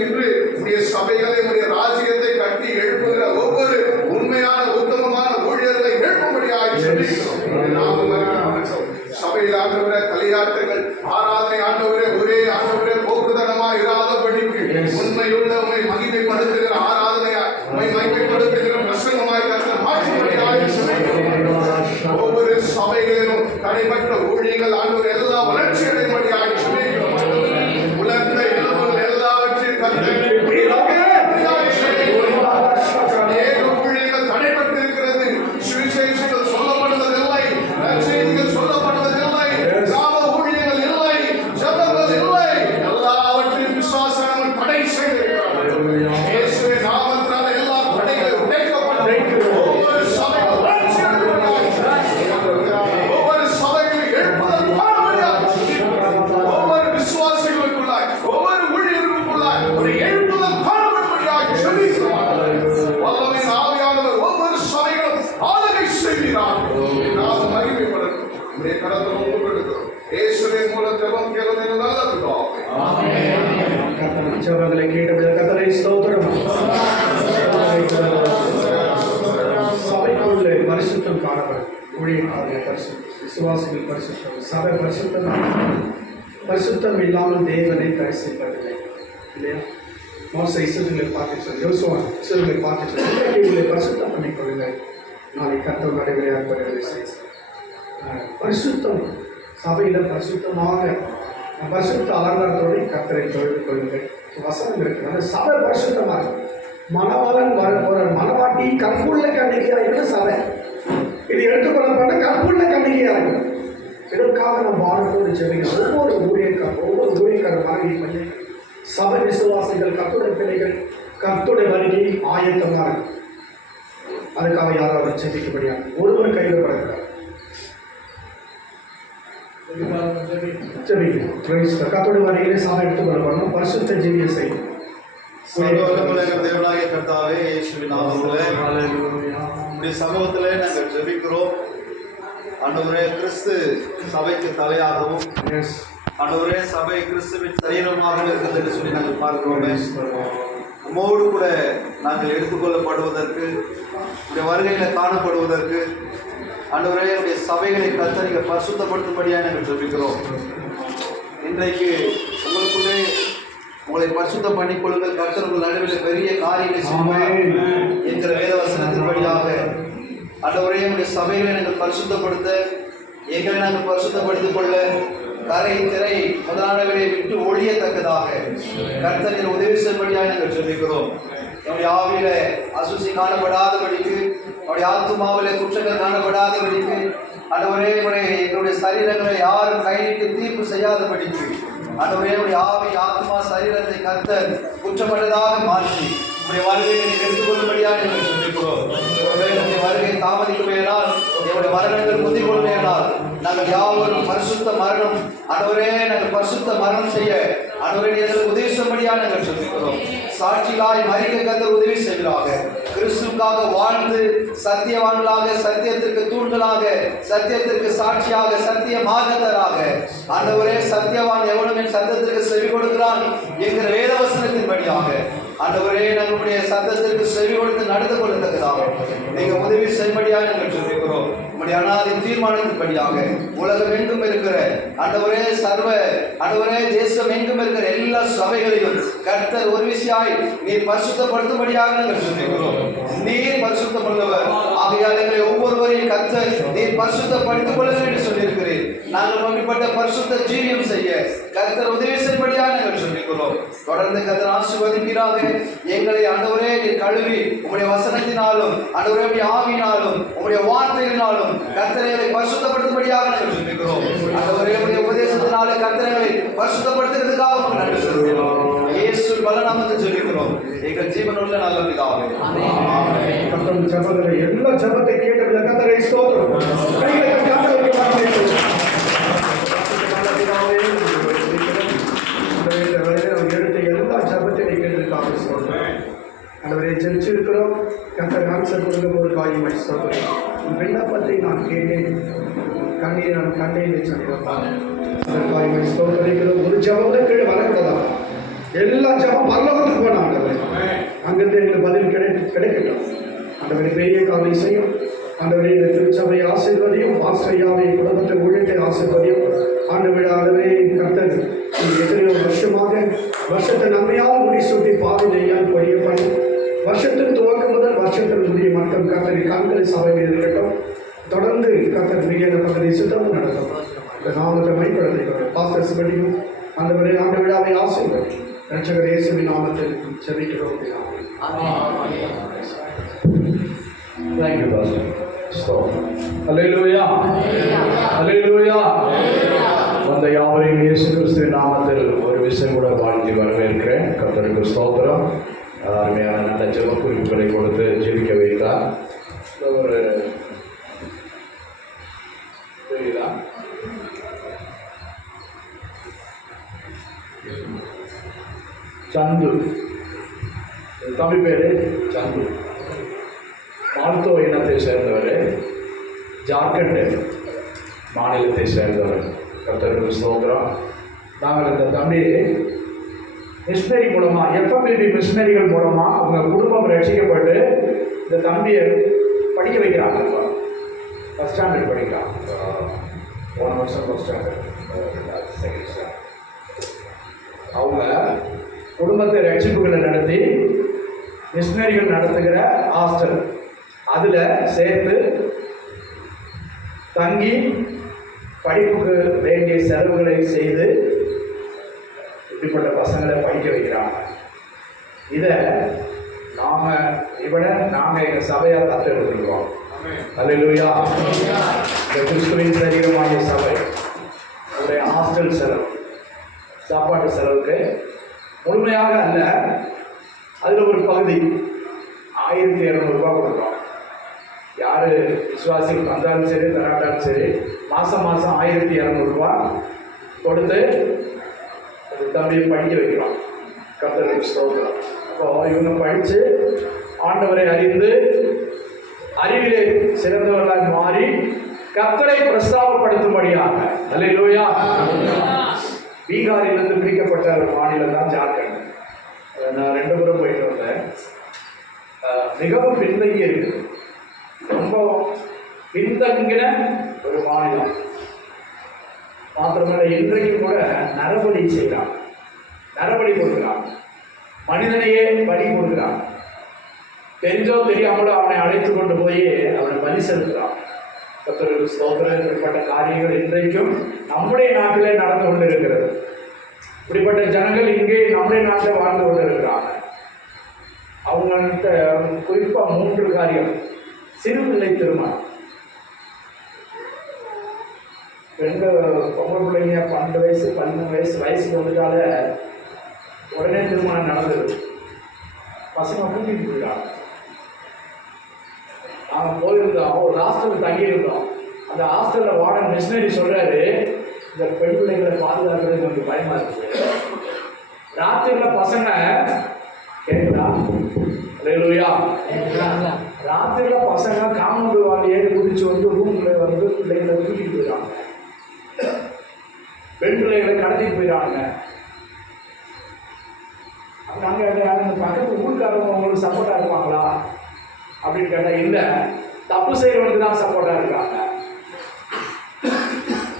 நின்று உடைய சபைகளை உடைய ராஜ்யத்தை கட்டி எழுப்புகிற ஒவ்வொரு உண்மையான உத்தமமான ஊழியர்களை எழுப்பும்படியாக சபையில் ஆண்டவரே கலையாட்டங்கள் ஆராதனை ஆண்டவரே ஒரே ஆண்டவரே போக்குதனமாக இராதபடிக்கு உண்மையுள்ள உண்மை மகிமைப்படுத்துகிற ஆராதனையா உண்மை மகிமைப்படுத்துகிற பிரசங்கமாய் கர்த்தர் மாற்றும்படியாக ஒவ்வொரு சபைகளிலும் தடைப்பட்ட ஊழியர்கள் ஆண்டவர் எல்லா வளர்ச்சி அடையும்படியாக உலர்ந்த எலும்புகள் எல்லாவற்றையும் கர்த்தர் ஊழியர்கள் தடைப்பட்டு இருக்கிறது. சுவிசேஷங்கள் சொல்லப்படுவதில்லை, நற்செய்திகள் சொல்லப்படுவதில்லை, கிராம ஊழியர்கள் இல்லை, ஜெபங்கள் இல்லை, எல்லாவற்றையும் விசுவாசம் தடை செய்திருக்கிறார்கள். இயேசுவின் நாமத்தினால எல்லா தடைகளும் உடைக்கப்பட்டு ஒவ்வொரு சபையும் வளர்ச்சி ஒவ்வொரு சபைகளும் எழுப்புதல் காணும்படியாக ஒவ்வொரு விசுவாசிகளுக்குள்ளாய் ஒவ்வொரு ஊழியர்களுக்குள்ளாய் ஒரு எழுப்புதல் காணும்படியாக சொல்லியிருக்கிறார். வல்லமையின் ஆவியானவர் ஒவ்வொரு சபைகளும் ஆளுகை செய்கிறார். நாம் மகிமைப்படணும். நம்முடைய கடத்தை ஒப்புக்கொடுக்கிறோம். இயேசுவின் மூலம் ஜெபம் கேளும் நல்ல பிதாவே. ஆமென். ஜெபங்களை கேட்டபடியால் கர்த்தரை ஸ்தோத்திரம். சபைக்குள்ளே பரிசுத்தம் காணப்படும். ஊழியக்காரர்கள் பரிசுத்தம், விசுவாசிகள் பரிசுத்தம், சபை பரிசுத்தம். பரிசுத்தம் இல்லாமல் தேவனை தரிசிப்பதில்லை இல்லையா? மோசே இஸ்ரவேலை பார்த்து சொல்லி, யோசுவா இஸ்ரவேலை பார்த்து சொல்லி, இவர்களை பரிசுத்தம் பண்ணிக்கொள்ளுங்கள், நாளை கர்த்தர் நடைமுறையாக வருகிறது. பரிசுத்தம் சபையில் பரிசுத்தமாக பரிசுத்த அலங்காரத்தோடு கர்த்தரை தொழுது கொள்ளுங்கள். வசனம் இருக்கிறது. சபை பரிசுத்தமாக மணவாளன் வர மணவாட்டி கற்புள்ள கன்னிகையாக இருக்கிற சபை இது எடுத்துக்கொள்ளப்பட்ட கற்புள்ள கன்னிகையாக இருக்கும். இதற்காக நம்ம வாழ்க்கையோடு ஜெபிக்கிறோம். ஒவ்வொரு ஊழியக்கார மனைவி பண்ணி சபை விசுவாசிகள் கர்த்தருடைய பிள்ளைகள் கர்த்தருடைய வருகை ஆயத்தமாக இருக்கும். அதுக்காக யாராவது ஜெபிக்கப்படியாக ஒருவர் கையில் படுக்கிறார். கர்த்தருடைய வருகையிலே சபை எடுத்துக்கொள்ளப்படணும். பரிசுத்த ஜீவிய செய்யும். தேவனாகிய கர்த்தாவே, இயேசுவின் நாமத்திலே உம்முடைய சமூகத்திலே நாங்கள் ஜெபிக்கிறோம். ஆண்டவரே, கிறிஸ்து சபைக்கு தலையாகவும் ஆண்டவரே சபை கிறிஸ்துவின் சரீரமாக இருக்கிறது என்று சொல்லி நாங்கள் பார்க்கிறோமே. உம்மோடு கூட நாங்கள் எடுத்துக்கொள்ளப்படுவதற்கு உடைய வருகையில் காணப்படுவதற்கு ஆண்டவரே உடைய சபைகளை கர்த்தர் பரிசுத்தப்படுத்தும்படியாக நாங்கள் ஜெபிக்கிறோம். இன்றைக்கு உங்களுக்குள்ளே உங்களை பரிசுத்தம் பண்ணிக்கொள்ளுங்கள், கர்த்தர் உங்கள் நடுவில் பெரிய காரியங்களை செய்வார் என்கிற வேதவசனத்தின்படியாக ஆண்டவரே உடைய சபைகளை நாங்கள் பரிசுத்தப்படுத்த, எங்களை நாங்கள் பரிசுத்தப்படுத்திக் கொள்ள கரை திரை முதலானவர்களை விட்டு ஒழியத்தக்கதாக கர்த்தர் உதவி செய்யும்படியாக நாங்கள் ஜெபிக்கிறோம். என்னுடைய ஆவியில அசுசி காணப்படாதபடிக்கு, என்னுடைய ஆத்துமாவில குற்றங்கள் காணப்படாதபடிக்கு ஆண்டவரே எங்களுடைய சரீரங்களை யாரும் கையிட்டு தீர்ப்பு செய்யாதபடிக்கு ஆண்டவரே ஆவி ஆத்மா சரீரத்தை கர்த்தர் குற்றமற்றதாக மாற்றி உடைய வருகையை எடுத்துக்கொள்ளும்படியாக நீங்கள் சொல்லிக்கிறோம். உங்களுடைய வருகை தாமதிக்குமேனால், எங்களுடைய மரணங்கள் முந்திக் கொள்ளுமேனால் நாங்கள் யாவரும் பரிசுத்த மரணம் ஆண்டவரே நாங்கள் பரிசுத்த மரணம் செய்ய ஆண்டவரே எங்களுக்கு உதவி செய்யும்படியாக நாங்கள் சொல்லிக்கிறோம். சாட்சிகளாய் மரிக்க கர்த்தர் உதவி செய்கிறாக. கிறிஸ்துவுக்காக வாழ்ந்து சத்தியவான்களாக, சத்தியத்திற்கு தூண்களாக, சத்தியத்திற்கு சாட்சியாக, சத்திய மார்க்கதராக ஆண்டவரே சத்தியவான் எவனும் என் சத்தத்திற்கு செவி கொடுக்கிறான் என்கிற வேதவசனத்தின்படியாக ஆண்டவரே நம்முடைய சத்தத்திற்கு செவி கொடுத்து நடந்து கொள்ளத்தக்கதாக நீங்க உதவி செய்யும்படியாக நாங்கள் சொல்லிக்கிறோம். நம்முடைய அனாதி தீர்மானத்தின்படியாக உலகம் எங்கும் இருக்கிற ஆண்டவரே சர்வ ஆண்டவரே தேசம் எங்கும் இருக்கிற எல்லா சபைகளையும் கர்த்தர் ஒரு விஷயாய் நீர் பரிசுத்தப்படுத்தும்படியாக நாங்கள் சொல்லிக்கிறோம். நீர் பரிசுத்தம் உள்ளவர், ஆகையால் எங்களை ஒவ்வொருவரையும் கர்த்தர் நீர் பரிசுத்தப்படுத்திக் கொள்ளுங்கள் என்று சொல்லியிருக்கிறேன். நாங்கள் அப்படிப்பட்ட பரிசுத்த ஜீவியம் செய்ய கர்த்தர் உதவி செய்யும்படியாக நாங்கள் சொல்லிக்கிறோம். தொடர்ந்து கர்த்தர் ஆசீர்வதிக்கிறாக. எங்களை ஆண்டவரே நீர் கழுவி உம்முடைய வசனத்தினாலும் ஆண்டவரே உம்முடைய ஆவியினாலும் உம்முடைய வார்த்தையினாலும் கர்த்தரை பரிசுத்தப்படுத்தும்படியாக நாங்கள் சொல்லிக்கிறோம். ஆண்டவரே உம்முடைய உபதேசத்தினாலே கர்த்தரை பரிசுத்தப்படுத்துகிறதுக்காக நன்றி சொல்கிறோம். இயேசு பலநாமத்தில் சொல்லிக்கிறோம் எங்கள் ஜீவனுள்ள நல்ல பிதாவே. ஆமென். ஜெபங்களை எல்லா ஜெபத்தை கேட்டபடியால் கர்த்தரை ஸ்தோத்திரம். கைகளை தட்டி ஆண்டவருக்கு நன்றி சொல்லுங்கள். எடுத்த எல்லா ஜெபத்தையும் கேட்டதற்காக ஸ்தோத்திரம். ஆண்டவரே ஜெபிச்சிருக்கிறோம். கர்த்தர் ஆன்சர் கொடுக்கும்போது ஸ்தோத்திரம். விண்ணப்பத்தை நான் கேட்டேன், கண்ணீரை நான் கண்டேன் என்று சொல்லியிருப்பாங்க. அதற்காக ஸ்தோத்திரிக்கிறோம். ஒரு ஜெபம் கீழே வரக்கூடாதா? எல்லா ஜெபம் பரலோகத்துக்கு அங்கிருந்து எங்களுக்கு பதில் கிடைக்கட்டும். ஆண்டவரே பெரிய காலை செய்யும். ஆண்டவரே இந்த திருச்சபையை ஆசீர்வதியும். ஆசிரியாவை குடும்பத்தை ஊழியத்தை ஆசீர்வதியும். ஆண்டவரே கர்த்தர் எத்தனையோ வருஷத்தை நன்மையால் முடிசூட்டி பாதி நெய்யால் பொரிய பண்ணி வருஷத்தின் துவக்கம் முதல் வருஷத்தின் முடிய மட்டும் கர்த்தரை கண்களை சபை மீது இருக்கட்டும். தொடர்ந்து கர்த்தர் மிக பகுதி சுத்தமும் நடக்கும். இந்த நாமத்தை மைப்படுத்திக்கிறோம். பாஸ்டர்ஸ் படியும் ஆண்டவரே ஆண்டு விழாவை ஆசீர்வதி ரட்சகர் இயேசுவின் நாமத்தில் செபிக்கிறோம். Thank you, Pastor. Stop. Hallelujah. Hallelujah. அந்த யாவரையும் இயேசு கிறிஸ்துவின் நாமத்தில் ஒரு விஷயம் கூட வாழ்த்தி வரவேற்கிறேன். கர்த்தருக்கு ஸ்தோத்திரம். அருமையான நல்ல ஜெப குறிப்புகளை கொடுத்து ஜெபிக்க வைத்தார். ஒரு புரியுதா? சந்து, தம்பி பேரு சந்து, மால்தோ இனத்தை சேர்ந்தவர், ஜார்க்கண்ட் மாநிலத்தை சேர்ந்தவர். கர்த்தருக்கு ஸ்தோத்திரம். நாங்கள் இந்த தம்பி மிஷினரி மூலமாக எஃப்எம்பிபி மிஷினரிகள் மூலமாக அவங்க குடும்பம் ரட்சிக்கப்பட்டு இந்த தம்பியை படிக்க வைக்கிறாங்க. இப்போ ஃபஸ்ட் ஸ்டாண்டர்ட் படிக்கிறான். போன வருஷம் ஃபஸ்ட் ஸ்டாண்டர்ட், செகண்ட் ஸ்டாண்டர்ட். அவங்க குடும்பத்தை ரட்சிப்புகளை நடத்தி மிஷினரிகள் நடத்துகிற ஹாஸ்டல் அதில் சேர்த்து தங்கி படிப்புக்கு வேண்டிய செலவுகளை செய்து இப்படிப்பட்ட பசங்களை படிக்க வைக்கிறாங்க. இதை நாங்கள் எங்கள் சபையாக தத்தெடுத்துருக்கோம். அல்லேலூயா. இந்த கிறிஸ்துவின் சரீரமாகிய சபை அவருடைய ஹாஸ்டல் செலவு, சாப்பாட்டு செலவுக்கு முழுமையாக அல்ல, அதில் ஒரு பகுதி 1200 ரூபா கொடுக்குறோம். யார் விசுவாசிகள் வந்தாலும் சரி தராட்டாலும் சரி மாதம் 1200 ரூபா கொடுத்து தம்பியை படிக்க வைக்கிறோம். கர்த்தருக்கு ஸ்தோத்திரம். அப்போ இவங்க படித்து ஆண்டவரை அறிந்து அறிவிலே சிறந்தவர்களாக மாறி கர்த்தரை பிரஸ்தாபப்படுத்தும்படியாக. அல்லேலூயா. பீகாரிலிருந்து பிரிக்கப்பட்ட ஒரு மாநிலம் தான் ஜார்க்கண்ட். நான் 2 முறை போயிட்டு வந்தேன். மிகவும் பின்தங்கி இருக்கு, ரொம்ப பின்தங்கின ஒரு மாநிலம். மாத்திரமல்ல, இன்றைக்கு கூட நரபலி செய்கிறான், நரபலி கொடுக்கிறான், மனிதனையே பலி கொடுக்கிறான். தெரிஞ்சோ தெரியாமலோ அவனை அழைத்து கொண்டு போய் அவனை பலி செலுத்துகிறான். கர்த்தருக்கு ஸ்தோத்திரம். இப்படிப்பட்ட காரியங்கள் இன்றைக்கும் நம்முடைய நாட்டிலே நடந்து கொண்டு இருக்கிறது. இப்படிப்பட்ட ஜனங்கள் இங்கே நம்முடைய நாட்டில் வாழ்ந்து கொண்டு இருக்கிறாங்க. அவங்கள்ட்ட குறிப்பாக 3 காரியம். சிறுபிள்ளை திருமணம். பெண்கள் பொம்பளை பிள்ளைங்க 12 வயசு 13 வயசுக்கு வந்துட்டால உடனே திருமணம் நடந்தது. பசங்க கூட்டிகிட்டு போயிட்டாங்க. நாங்கள் போயிருந்தோம், ஒரு ஹாஸ்டலில் தங்கியிருந்தோம். அந்த ஹாஸ்டலில் வார்டன் மிஷினரி சொல்கிறாரு, இந்த பெண் பிள்ளைகளை பாதுகாக்கிறது கொஞ்சம் பயமாக இருக்குது. ராத்திரியில் பசங்க கேட்குதா? அல்லேலூயா. ராத்திரியில் பசங்க காம்பவுண்ட் வால் ஏறி குதிச்சு வந்து ரூமில் வந்து பிள்ளைகளை தூக்கிட்டு போயிடுறாங்க. பெண் பிள்ளைகளை கடத்திட்டு போயிடுறாங்க. நாங்கள் அந்த பக்கத்து ஊருக்காரங்க அவங்களுக்கு சப்போர்ட்டாக இருப்பாங்களா அப்படின்னு கேட்டால் இல்லை, தப்பு செய்கிறவனுக்கு தான் சப்போர்ட்டாக இருக்காங்க.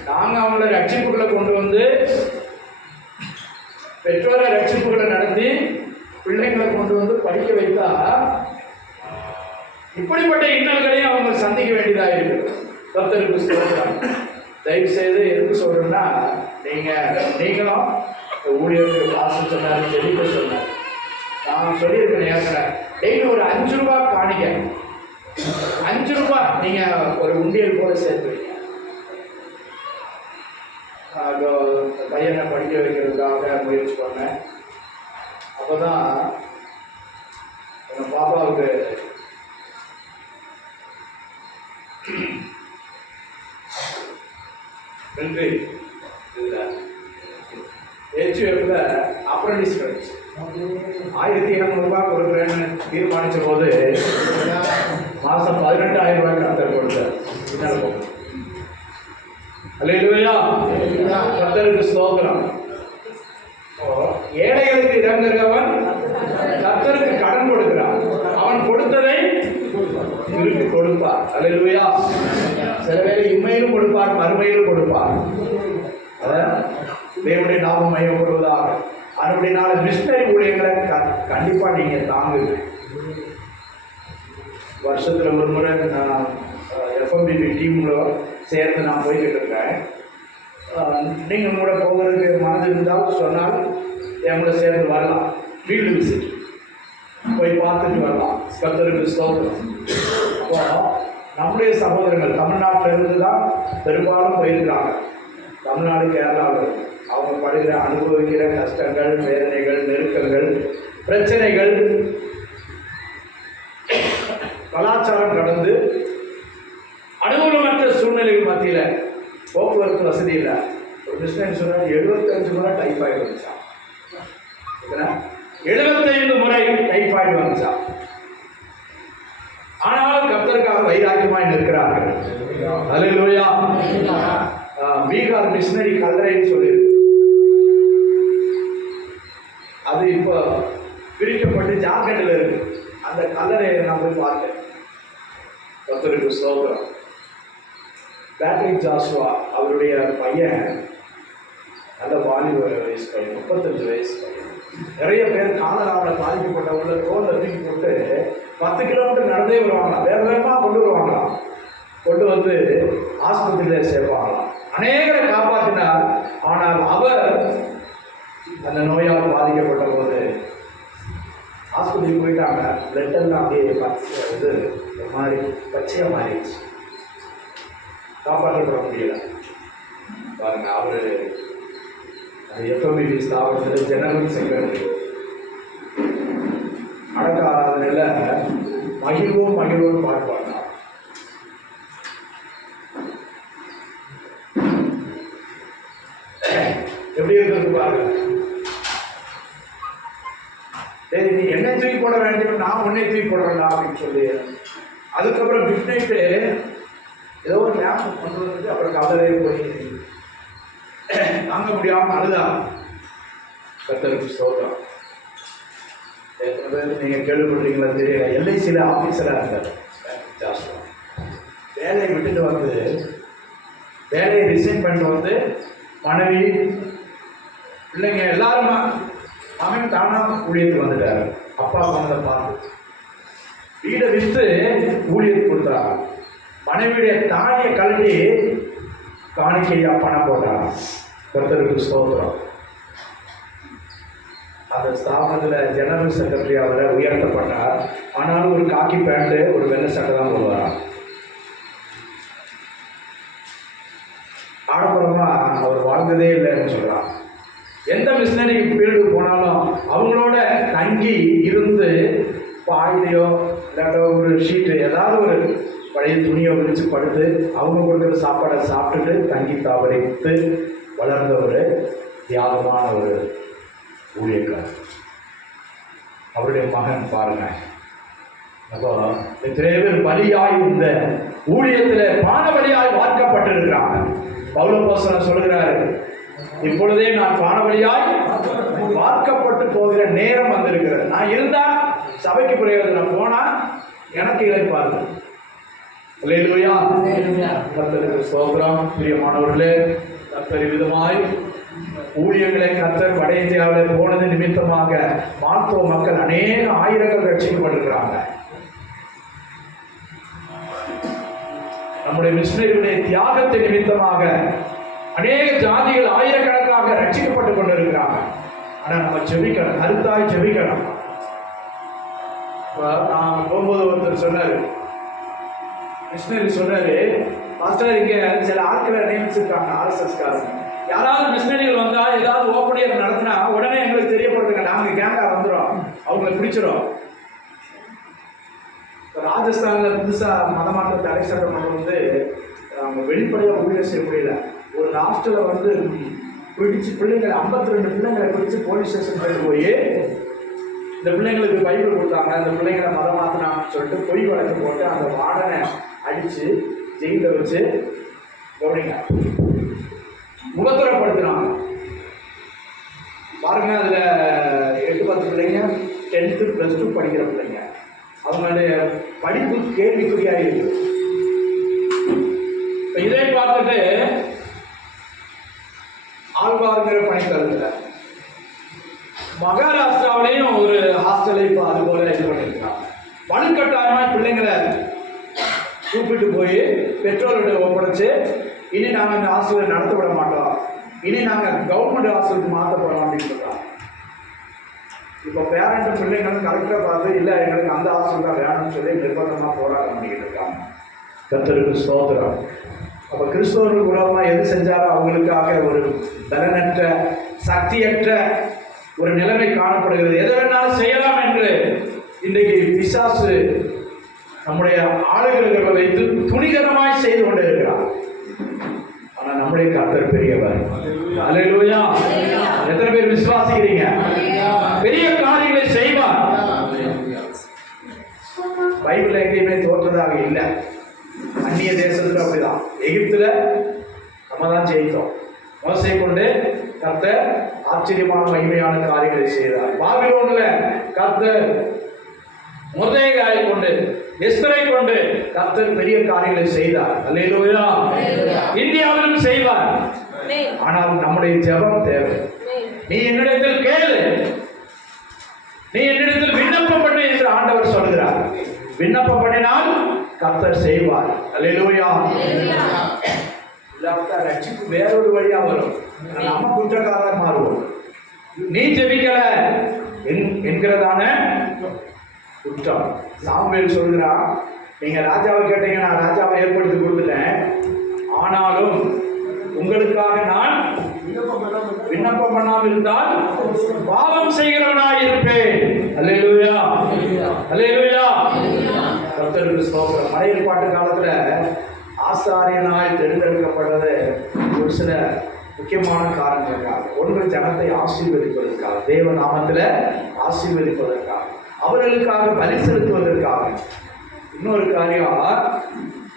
நாங்கள் அவங்கள ரட்சிப்புகளை கொண்டு வந்து பெற்றோரை ரட்சிப்புகளை நடத்தி பிள்ளைங்களை கொண்டு வந்து படிக்க வைத்தா இப்படிப்பட்ட இன்னல்களையும் அவங்க சந்திக்க வேண்டியதாக இருக்குது. கர்த்தருக்கு ஸ்தோத்திரம். தயவு செய்து எதுக்கு சொல்கிறேன்னா, நீங்களும் ஊழியருக்கு காசு சொன்னார், ஜெபிக்க சொன்னார். நான் சொல்லியிருக்கேன் ஏற்கனவே, டெய்லி ஒரு 5 ரூபா காணிக்க, 5 ரூபா நீங்கள் ஒரு உண்டியல் போல சேர்த்துருக்கீங்க. பையனை படிக்க வைக்கிறதுக்காக முயற்சி பண்ணேன். அப்போ தான் என் பாப்பாவுக்கு மிலிட்ரி இதில் HUFல அப்ரண்டிஸ் கிடைச்சு 1200 ரூபா கொடுக்குறேன்னு தீர்மானித்த போது மாதம் 18,000 ரூபாய் கர்த்தர் கொடுத்தார். அல்லேலூயா. கர்த்தருக்கு ஸ்தோத்திரம். ஏழைகளுக்கு இறங்குகிறவன் கர்த்தருக்கு கடன் கொடுக்கிறான். அவன் கொடுத்ததை திருப்பி கொடுப்பார். அல்லேலூயா. சில வேளை இம்மையிலும் கொடுப்பார், மறுமையிலும் கொடுப்பார். அதான் தேவனுடைய நாமம் மையப்படுவதாக. அப்படினால மிஷனரி ஊழியர்களை கண்டிப்பா நீங்க தாங்குங்க. வருஷத்துல ஒரு முறை நான் எஃப்எம்பிபி டீம்ல சேர்ந்து நான் போய்கிட்டு இருக்கேன். நீங்கள் கூட போகிறதுக்கு மனது இருந்தால் சொன்னால் என் கூட சேர்ந்து வரலாம். ஃபீல்டு விசிட் போய் பார்த்துட்டு வரலாம். கர்த்தருக்கு ஸ்தோத்திரம். அப்போ நம்முடைய சகோதரர்கள் தமிழ்நாட்டில் இருந்து தான் பெரும்பாலும் போயிருக்காங்க. தமிழ்நாடு, கேரளாவில் அவங்க படுகிற அனுபவிக்கிற கஷ்டங்கள், வேதனைகள், நெருக்கங்கள், பிரச்சனைகள், கலாச்சாரம் கடந்து அனுகூலமற்ற சூழ்நிலைகள் மத்தியில் போக்குவரத்து வசதி இல்லை. ஒரு மிஷனரி சொன்னால் 75 முறை டைஃபாய்டு வந்துச்சா, 75 முறை டைஃபாய்டு வந்துச்சா. ஆனாலும் கர்த்தருக்காக வைராக்கியமாய் நிற்கிறார்கள். அல்லேலூயா. பீகார் மிஷனரி கல்லறைன்னு சொல்லி அது இப்போ பிரிக்கப்பட்டு ஜார்க்கண்டில் இருக்கு. அந்த கல்லறையை நான் போய் பார்த்தேன். கர்த்தருக்கு ஸ்தோத்திரம். பேட்ரிக் ஜாசுவா அவருடைய பையன் நல்ல வாலிப வயசு பையன், 35 வயசு பையன். நிறைய பேர் காலராவில் பாதிக்கப்பட்டவங்கள தோல்ல தூக்கி போட்டு 10 கிலோமீட்டர் நடந்தே வருவாங்களாம். வேற வேகமாக கொண்டு வருவாங்களாம். கொண்டு வந்து ஆஸ்பத்திரியில் சேர்ப்பாங்களாம். அநேகரை காப்பாற்றினார். ஆனால் அவர் அந்த நோயால் பாதிக்கப்பட்ட போது ஆஸ்பத்திரிக்கு போயிட்டாங்க. பிளட் எல்லாம் அப்படியே இது மாதிரி பச்சையாக மாறிடுச்சு. காப்பாற்றப்பட முடியல. பாருங்க, அவர் எஃப்எம்பிபி ஸ்தாபனத்தில் ஜெனரல் செக்ரட்டரி. அடக்க ஆராதனையில் மகிழ்வோம் மகிழ்வோம் பாட்டு பாடினார். எப்படி இருக்கு பாருங்க. சரி, நீ என்ன தூக்கி போட வேண்டிய, நான் உன்னை தூக்கி போடுறேன்டா அப்படின்னு சொல்லி அதுக்கப்புறம் மிட் நைட்டு ஏதோ ஒரு லேப் கொண்டு வந்துட்டு அப்புறம் கவலை போய் தாங்க முடியாமல் அழுதா. கர்த்தருக்கு ஸ்தோத்திரம். எத்தனை பேர் நீங்கள் கேள்விப்பட்டீங்களா தெரியல. எல்ஐசியில் ஆஃபீஸராக இருந்தார் ஜாஸ்வா. வேலையை விட்டுட்டு வந்து வேலையை ரிசைன் பண்ணிட்டு வந்து மனைவி பிள்ளைங்க எல்லாருமா அவன் தானாக ஊழியத்துக்கு வந்துட்டாரு. அப்பா வந்ததை பார்த்து வீடை விற்று ஊழியத்துக்கு கொடுத்தாங்க. மனைவியுடைய தாலியை கல்வி காணிக்கையா பணம் போட்டாங்க. கர்த்தருக்கு ஸ்தோத்திரம். அந்த ஸ்தாபனத்தில் ஜெனரல் செக்ரட்டரி அவரை உயர்த்தப்பட்டார். ஆனாலும் ஒரு காக்கி பேண்ட்டு, ஒரு வெள்ளை சட்டை தான் போடுவார். ஆடம்பரமா அவர் வாழ்ந்ததே இல்லைன்னு சொல்றான். எந்த மிஷனரி ஃபீல்டு போனாலும் அவங்களோட தங்கி இருந்து பாயிலையோ இல்லாட்ட ஒரு ஷீட்டு ஏதாவது ஒரு பழைய துணியை விரிச்சு படுத்து அவங்க கொடுக்குற சாப்பாடை சாப்பிட்டுட்டு தங்கி தாவரித்து வளர்ந்த ஒரு தியாகமான ஒரு ஊழியக்காரர். அவருடைய மகன் பாருங்க. அப்போ எத்தனை பேர் பலியாய் இந்த ஊழியத்தில் பான பலியாய் வார்க்கப்பட்டிருக்கிறாங்க. பவுலப்போஸ்தலன் சொல்லுகிறாரு, இப்பொழுதே நான் பானபலியாய் வார்க்கப்பட்டு போகிற நேரம் வந்திருக்கிறது. நான் இருந்தா சபைக்கு பிரயோஜனம், போனா எனக்கு இழைப்பார்கள். அல்லேலூயா. கர்த்தருக்கு ஸ்தோத்திரம். பிரியமானவர்களே, கர்த்தர் விதமாய் ஊழியர்களை கர்த்தர் வட இந்தியாவில் போனது நிமித்தமாக மார்த்தோ மக்கள் அநேக ஆயிரங்கள் ரட்சிக்கப்பட்டிருக்கிறாங்க. நம்முடைய மிஷனரிகளுடைய தியாகத்தை நிமித்தமாக அநேக ஜாதிகள் ஆயிரக்கணக்காக ரட்சிக்கப்பட்டு கொண்டிருக்கிறாங்க. ஆனால் நம்ம ஜெபிக்கணும், கருத்தாய் ஜெபிக்கணும். நான் போகும்போது ஒருத்தர் சொன்னாரு, மிஷனரி சொன்னாரு, பாஸ்டர் இங்க சில ஆட்களை நியமிச்சிருக்காங்க ஆர்எஸ்எஸ் காரங்க. யாராவது மிஷனரிகள் வந்தா ஏதாவது ஓப்பனியர் நடத்தினா உடனே எங்களுக்கு தெரியப்படுத்துங்க, நாங்க கேங்கா வந்துடும், அவங்களை பிடிச்சிடும். ராஜஸ்தான்ல புதுசா மதமாற்ற தடை சட்டம் வந்து அவங்க வெளிப்படையாக ஊழியர் செய்ய முடியல. ஒரு ஹாஸ்டலில் வந்து பிடிச்சி பிள்ளைங்களை 52 பிள்ளைங்களை பிடிச்சி போலீஸ் ஸ்டேஷன் போயிட்டு போய் இந்த பிள்ளைங்களுக்கு பைபிள் கொடுத்தாங்க, அந்த பிள்ளைங்களை மதம் மாற்றினாங்கன்னு சொல்லிட்டு பொய் வழக்கு போட்டு அந்த வார்டனை அடித்து ஜெயிலில் வச்சு கவனிங்க முகத்துறப்படுத்தினாங்க. பாருங்க, அதில் 8-10 பிள்ளைங்க 10th + 2 படிக்கிற பிள்ளைங்க. அவங்களுடைய படிப்பு கேள்விக்குறியாக இருக்குது. இப்போ இதை பார்த்துட்டு ஆழ்வார்கிற பணித்தளத்தில் மகாராஷ்டிராவிலையும் ஒரு ஹாஸ்டலை இப்போ அது போல இது பண்ணியிருக்காங்க. வலுக்கட்டாயமாக பிள்ளைங்களை கூப்பிட்டு போய் பெற்றோர்கிட்ட ஒப்படைச்சு, இனி நாங்கள் அந்த ஹாஸ்டலை நடத்த விட மாட்டோம், இனி நாங்கள் கவர்மெண்ட் ஹாஸ்டலுக்கு மாற்ற போகிறோம் அப்படின்னு சொல்கிறாங்க. இப்போ பேரண்ட்டு பிள்ளைங்களும் கரெக்டாக பார்த்து இல்லை எங்களுக்கு அந்த ஹாஸ்டல் தான் வேணும்னு சொல்லி நிர்பந்தமாக போராட்டம் பண்ணிக்கிட்டு இருக்காங்க. கர்த்தருக்கு ஸ்தோத்திரம். அப்போ கிறிஸ்தவர்கள் விரோதமாக எது செஞ்சாலும் அவங்களுக்காக ஒரு பலனற்ற சக்தியற்ற ஒரு நிலைமை காணப்படுகிறது. எதை வேணாலும் செய்யலாம் என்று இன்றைக்கு பிசாசு நம்முடைய ஆளுகளை வைத்து துணிகரமாய் செய்து கொண்டு இருக்கிறார். ஆனால் நம்முடைய கர்த்தர் பெரியவர். அல்லேலூயா. எத்தனை பேர் விசுவாசிக்கிறீங்க? பெரிய காரியங்களை செய்வார். பைபிள் எங்கேயுமே தோற்றதாக இல்லை. அந்நிய தேசத்துல அப்படிதான். எகிப்துல நம்ம தான் ஜெயித்தோம். மோசை கொண்டு கர்த்தர் ஆச்சரியமான மகிமையான காரியங்களை செய்தார். பாபிலோன்ல கர்த்தர் மொர்தெகாயை கொண்டு எஸ்தரை கொண்டு கர்த்தர் பெரிய காரியங்களை செய்தார். அல்லேலூயா. இந்தியாவிலும் செய்வார். ஆனால் நம்முடைய ஜெபம் தேவை. நீ என்னிடத்தில் கேளு, நீ என்னிடத்தில் விண்ணப்பம் பண்ணு என்று ஆண்டவர் சொல்கிறார். விண்ணப்பம் பண்ணினால் கர்த்தர் செய்வார். அல்லேலூயா. இல்லாவிட்டா ரட்சிப்பு வேறொரு வழியா வரும். நம்ம குற்றக்காரராக மாறுவோம். நீ ஜெபிக்கல என்கிறதான குற்றம். சாமுவேல் சொல்கிறான், நீங்க ராஜாவை கேட்டீங்க, நான் ராஜாவை ஏற்படுத்தி கொடுத்துட்டேன், ஆனாலும் உங்களுக்காக நான் விண்ணப்பம் பண்ணாமல் இருந்தால் பாவம் செய்கிறவனாய் இருப்பேன். அல்லேலூயா. அல்லேலூயா. கர்த்தருக்கு ஸ்தோத்திரம். பழைய ஏற்பாட்டு காலத்துல ஆசாரியனாய் தேர்ந்தெடுக்கப்படுறது ஒரு சில முக்கியமான காரணங்களுக்காக. ஒன்று, ஜனத்தை ஆசீர்வதிப்பதற்காக, தேவ நாமத்தில் ஆசீர்வதிப்பதற்காக, அவர்களுக்காக பலி செலுத்துவதற்காக. இன்னொரு காரியம்,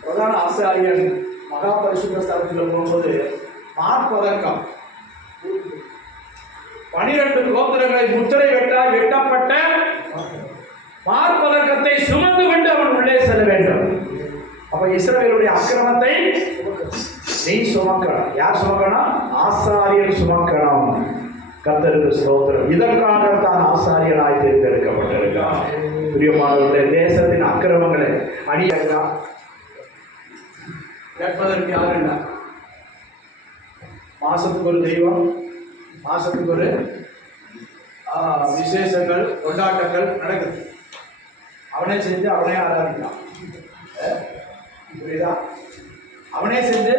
பிரதான ஆசாரியன் மகா பரிசுத்த ஸ்தலத்தில் போகும்போது மார்பதக்கம் 12 கோத்திரங்களை முத்திரை வெட்டப்பட்ட மார்பதக்கத்தை சுமந்து கொண்டு அவன் உள்ளே செல்ல வேண்டும். அப்ப இஸ்ரவேலுடைய அக்கிரமத்தை நீ சுமக்கணும். யார் சுமக்கணும்? ஆசாரியன் சுமக்கணும். கர்த்தருக்கு ஸ்தோத்திரம். இதற்காக தான் ஆசாரியனாய் தேர்ந்தெடுக்கப்பட்டிருக்கான். பிரியமானவர்களே, தேசத்தின் அக்கிரமங்களை அணியக்கா கேட்பதற்கு யாரும் இல்லை. மாசத்துக்கு ஒரு தெய்வம், மாசத்துக்கு ஒரு விசேஷங்கள் கொண்டாட்டங்கள் நடக்குது. அவனே செஞ்சு அவனே ஆராதிக்கலாம். புரியுதா? அவனே செஞ்சு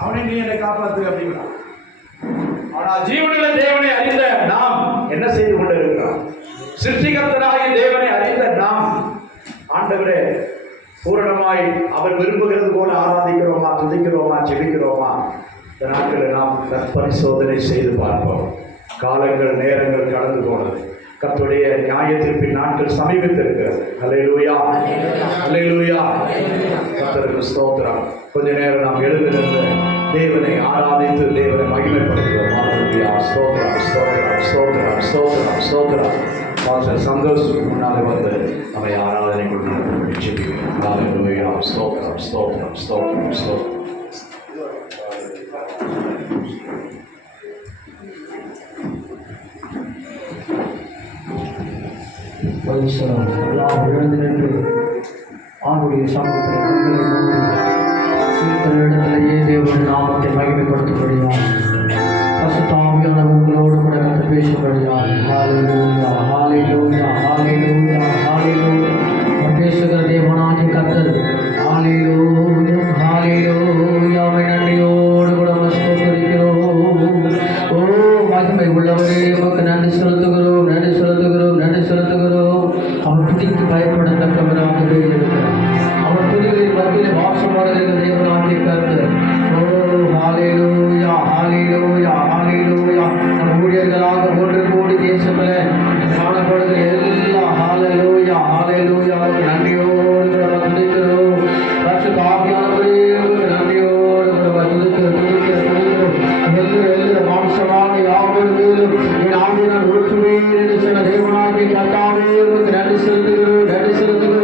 அவனே நீ என்னை காப்பாத்து அப்படின்னா. ஆனால் ஜீவனுள்ள தேவனை அறிந்த நாம் என்ன செய்து கொண்டு இருக்கிறோம்? சிருஷ்டிகர்த்தராகிய தேவனை அறிந்த நாம் ஆண்டவரே பூரணமாய் அவர் விரும்புகிறது போல ஆராதிக்கிறோமா, துதிக்கிறோமா, ஜெபிக்கிறோமா? இந்த நாட்களில் நாம் பரிசோதனை செய்து பார்ப்போம். காலங்கள் நேரங்கள் கடந்து போனது. கர்த்தருடைய நியாயத்திற்பின் நாட்கள் சமீபித்திருக்கிறது. அல்லேலூயா. அல்லேலூயா. கர்த்தருக்கு ஸ்தோத்திரம். கொஞ்ச நேரம் நாம் எழுந்திருந்து தேவனை ஆராதித்து தேவனை மகிமைப்படுத்துவோம். அல்லேலூயா. ஸ்தோத்திரம், ஸ்தோத்திரம், ஸ்தோத்திரம், ஸ்தோத்திரம், ஸ்தோத்திரம். பாஸ்டர் சந்தோஷ் முன்னாலே வந்து நம்மை ஆராதனைக்குள் ஜெபிப்போம். அல்லேலூயா. ஸ்தோத்திரம், ஸ்தோத்திரம், ஸ்தோத்திரம், ஸ்தோத்திரம். எல்லாம் எழுந்து நின்று ஆண்டுடைய சமூகத்தில் இடத்திலேயே தேவனுடைய நாமத்தை மகிமைப்படுத்தும்படியாக பசுத்தாவியான உங்களோடு கூட கற்று பேசும்படியாக ஹல்லேலூயா, ஹல்லேலூயா, ஹல்லேலூயா, ஹல்லேலூயா. பேசுகிற தேவனாகிய கர்த்தர் ஹல்லேலூயா, ஹல்லேலூயா. நன்றியோடு கூட ஸ்தோத்திரிக்கிறோம். ஓ மகிமை உள்ளவரே, உமக்கு நன்றி செலுத்துகிறோம், நன்றி செலுத்துகிறோம், நன்றி செலுத்துகிறோம். அவர் துதிக்கு பயப்படத்தக்கவராகவே இருக்கிறார். அவர் துதிகளின் மத்தியில் வாசம் வருகிற தேவனாகிய கர்த்தர். ஓ ஹல்லேலூயா, ஹல்லேலூயா, ஹல்லேலூயா. நம் ஊழியர்களாக ஒன்று கூடி தேசத்தில் காணப்படுகிற எல்லா ஹல்லேலூயா, ஹல்லேலூயா நன்றியோடு துதிக்கிறோம். பரிசுத்த ஆவியானவரே, நன்றியோடு துதிக்கிறோம். மாம்சமாக யாவும் என் ஆவியினால் உறுப்புவேன் என்று சொன்ன தேவனாகிய கர்த்தாவே, நன்றி செலுத்துகிறோம், நன்றி செலுத்துகிறோம்.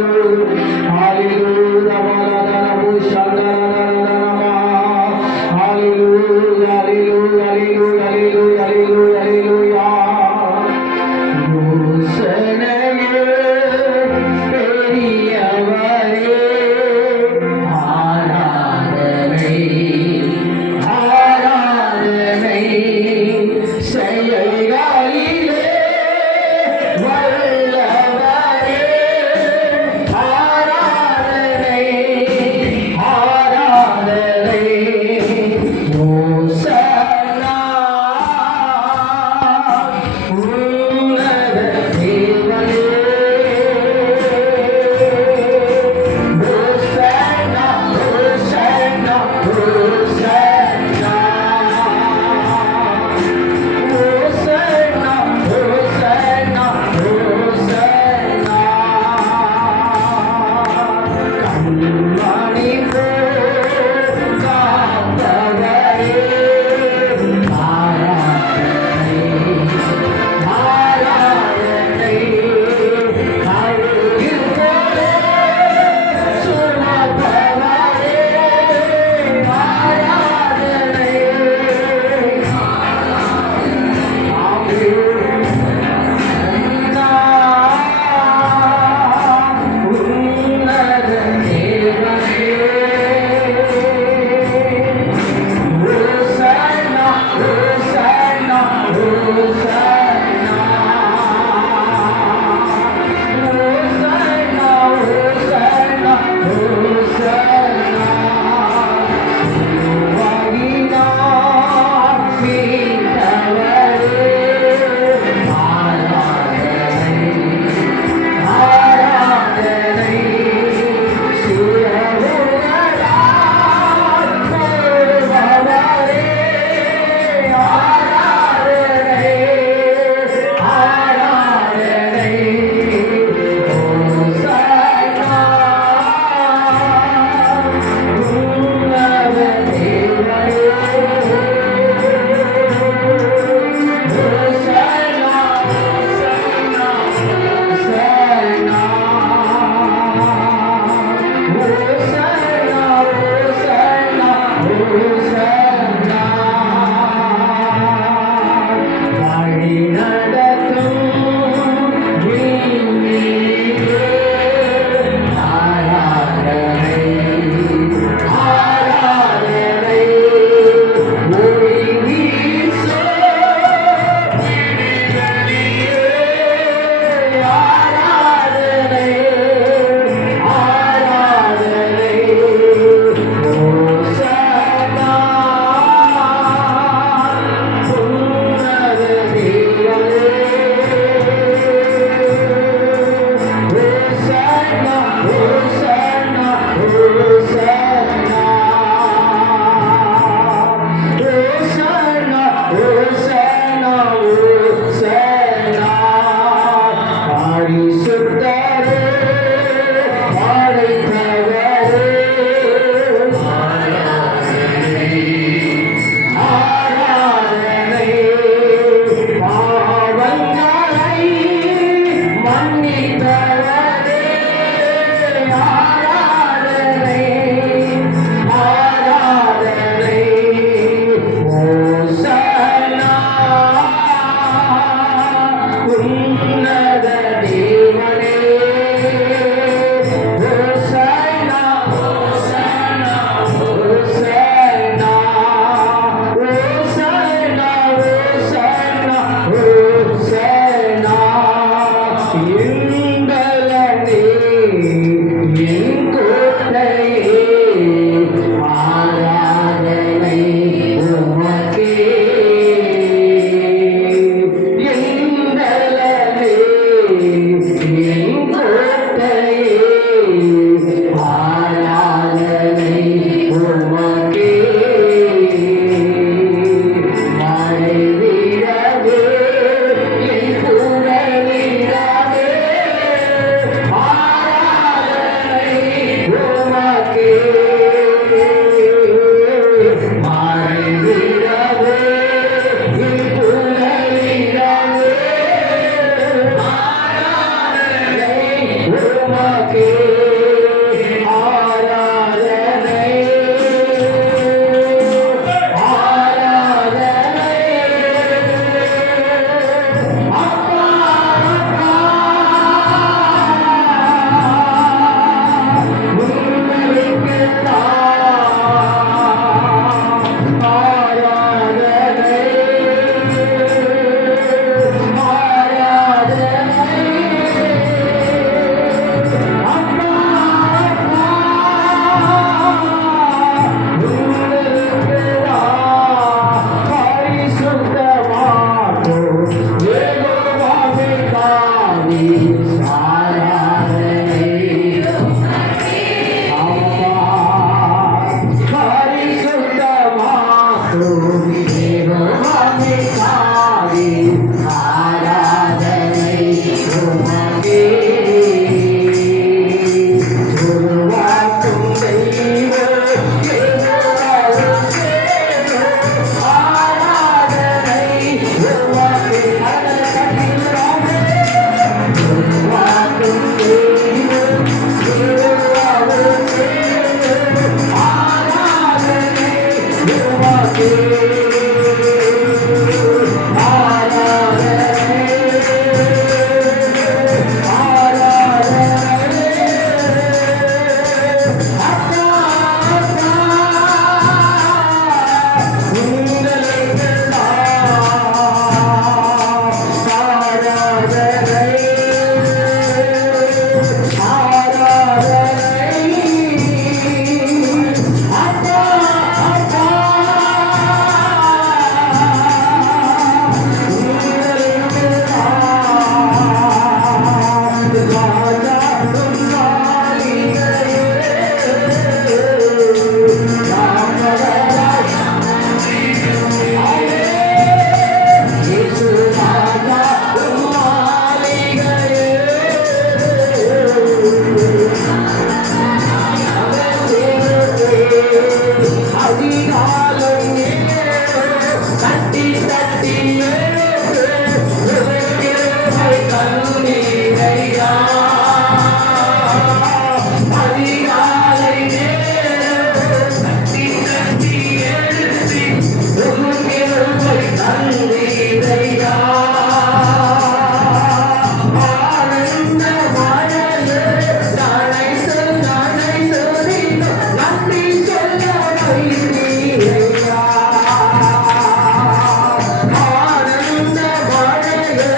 ஆனந்த மழையே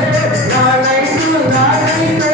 நனைந்து நனைந்து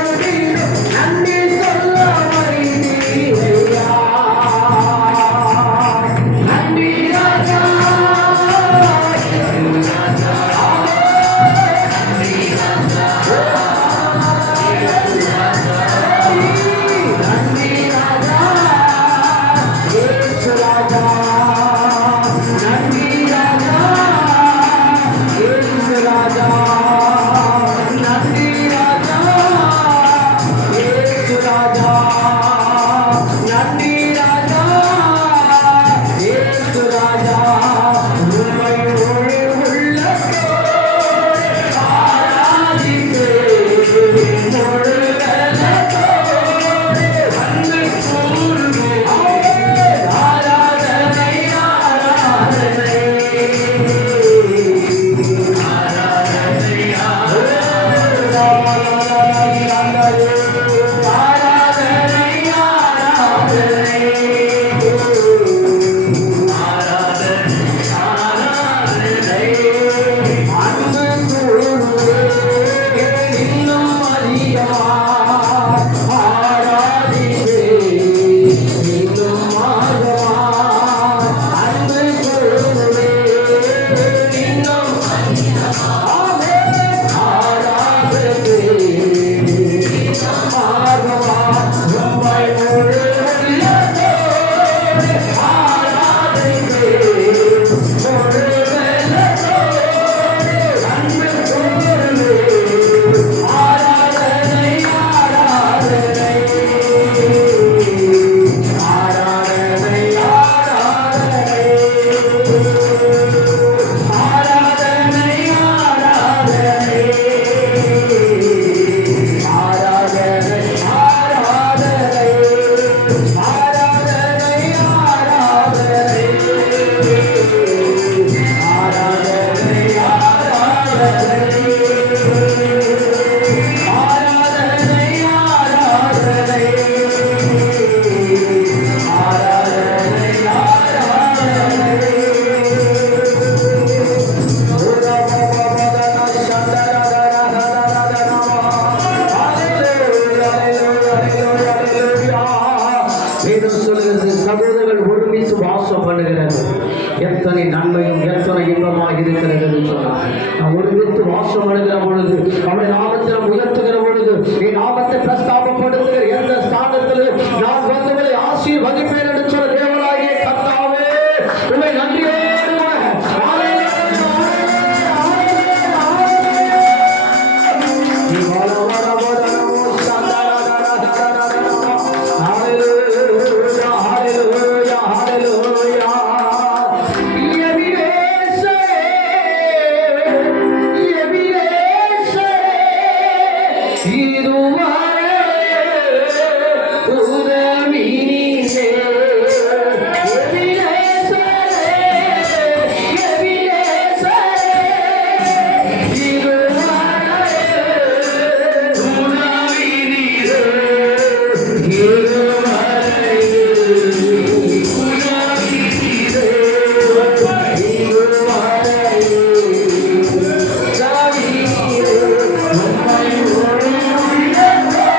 நீ நாமத்தை பிரஸ்தாபப்படுத்துகிற எந்த ஸ்தானத்தில் நான் வந்தவரை ஆசீர்வதிப்பேன் என்று சொல்ல தேவனாகிய கர்த்தாவே உம்மை நன்றியோடு Hallelujah.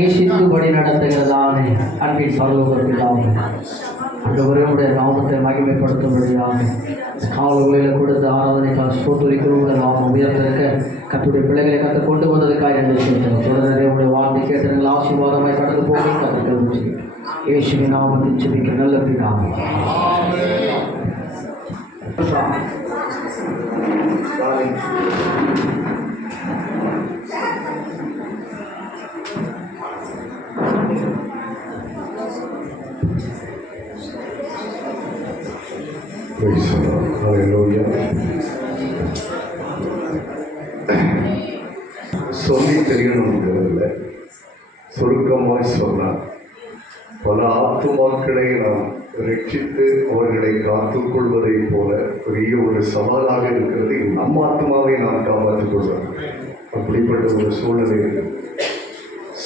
நேசித்து வழி நடத்துகிறதானே அன்பின் பரலோக பிதாவே, ஆண்டவரே உம்முடைய நாமத்தை மகிமைப்படுத்தும்படியாக காலங்களில் கொடுத்த ஆராதனைக்காக ஸ்தோத்திரிக்கிறோம். நாமம் உயர்ந்திருக்க கர்த்தருடைய பிள்ளைகளை கற்று கொண்டு வந்ததுக்காக நன்றி செலுத்துகிறோம். தொடர்ந்து உடைய வார்த்தை கேட்டவர்கள் ஆசீர்வாதமாய் கடந்து போக கற்றுக்கிறது. இயேசுவின் நாமத்தில் ஜெபிக்க நல்ல பிதாவே. Praise the Lord. Hallelujah. சொல்லி தெரியணுங்கிறதில்ல, சுருக்கமாய் சொன்னார். பல ஆத்துமாக்களை நாம் ரட்சித்து அவர்களை காத்துக் கொள்வதை போல பெரிய ஒரு சவாலாக இருக்கிறது நம் ஆத்மாவை நாம் காப்பாற்றிக் கொள்வோம். அப்படிப்பட்ட ஒரு சூழ்நிலை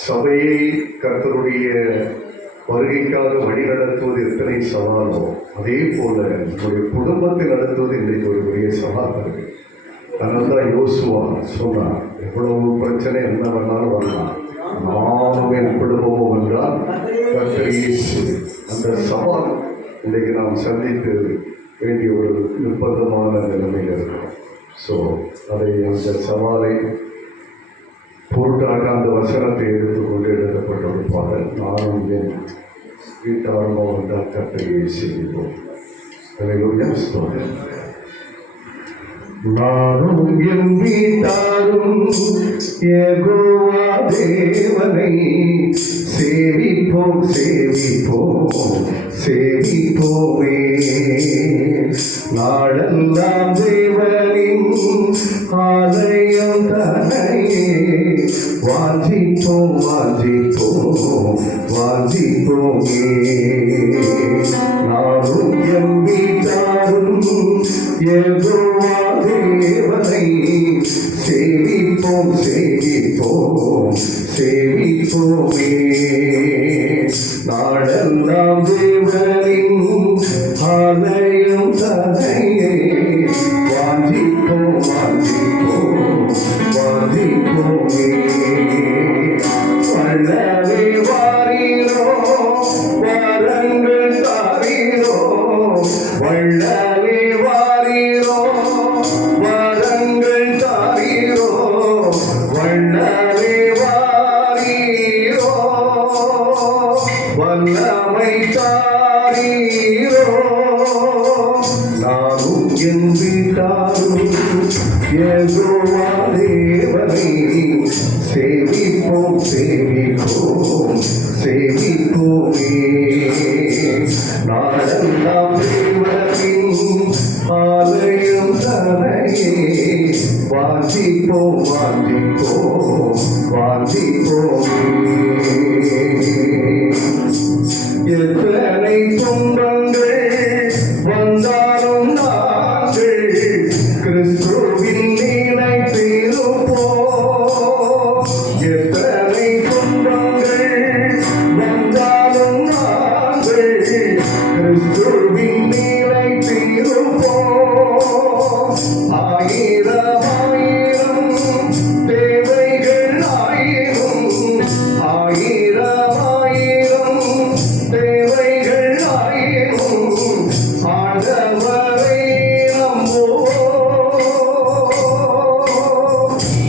சபையை கர்த்தருடைய வருகைக்காக வழிநடத்துவது எத்தனை சவாலோ அதே போல நம்முடைய குடும்பத்தை நடத்துவது இன்றைக்கு ஒரு பெரிய சவால் இருக்கு. அதனால தான் யோசுவா சொன்னார், எவ்வளவு பிரச்சனை என்ன வேணாலும் வரலாம், நானும் என் குடும்பமும் என்றால் கர்த்தர் இயேசு. அந்த சவால் இன்றைக்கு நாம் சந்தித்து வேண்டிய ஒரு நிர்பந்தமான நிலைமையில் இருக்கிறோம். ஸோ அந்த சவாலை பொருட்டாக அந்த வசனத்தை எடுத்துக்கொண்டு எழுதப்பட்ட ஒரு பாடல், நானும் என் வீட்டாரமோ வந்தால் கர்த்தரை செய்வோம். நானும் என் வீட்டாரும் யெகோவா தேவனை சேவிப்போம் சேவிப்போம் சேவிப்போமே. நாடெல்லாம் தேவனின் ஆலயம் தன்னையே வாஞ்சிப்போம் வாஞ்சிப்போம் வாஞ்சிப்போமே. நானும் என் வீட்டாரும் யெகோவா தேவனை சேவிப்போம் சேவிப்போம் சேவிப்போமே. நாடெல்லாம் தேவனின் ஆலயம் தன்னையே வாஞ்சிப்போம் வாஞ்சிப்போம் வாஞ்சிப்போமே. வல்லவே வாரீரோ வரங்கள் தாரீரோ, வல்லவே வாரீரோ வரங்கள் தாரீரோ, வல்லவே வாரீரோ வல்லமை தாரீரோ. நானும் என் வீட்டாரும் யெகோவா தேவனை சேவிப்போம் சேவிப்போம் சேவிப்போமே. நாடெல்லாம் தேவனின் ஆலயம் தன்னையே வாஞ்சிப்போம் வாஞ்சிப்போம் வாஞ்சிப்போமே. எத்தனை துன்பங்கள் வந்தாலும் நாங்கள் கிறிஸ்துவின் நினைத்திருப்போம். எத்தனை துன்பங்கள் வந்தாலும் நாங்கள் கிறிஸ்துவின் நினைத்திருப்போம். ஆயிரம் ஆயிரம் தேவைகள் ஆயிரம், ஆயிரம் ஆயிரம் தேவைகள் ஆயிரம், ஆண்டவரை நம்புவோம்,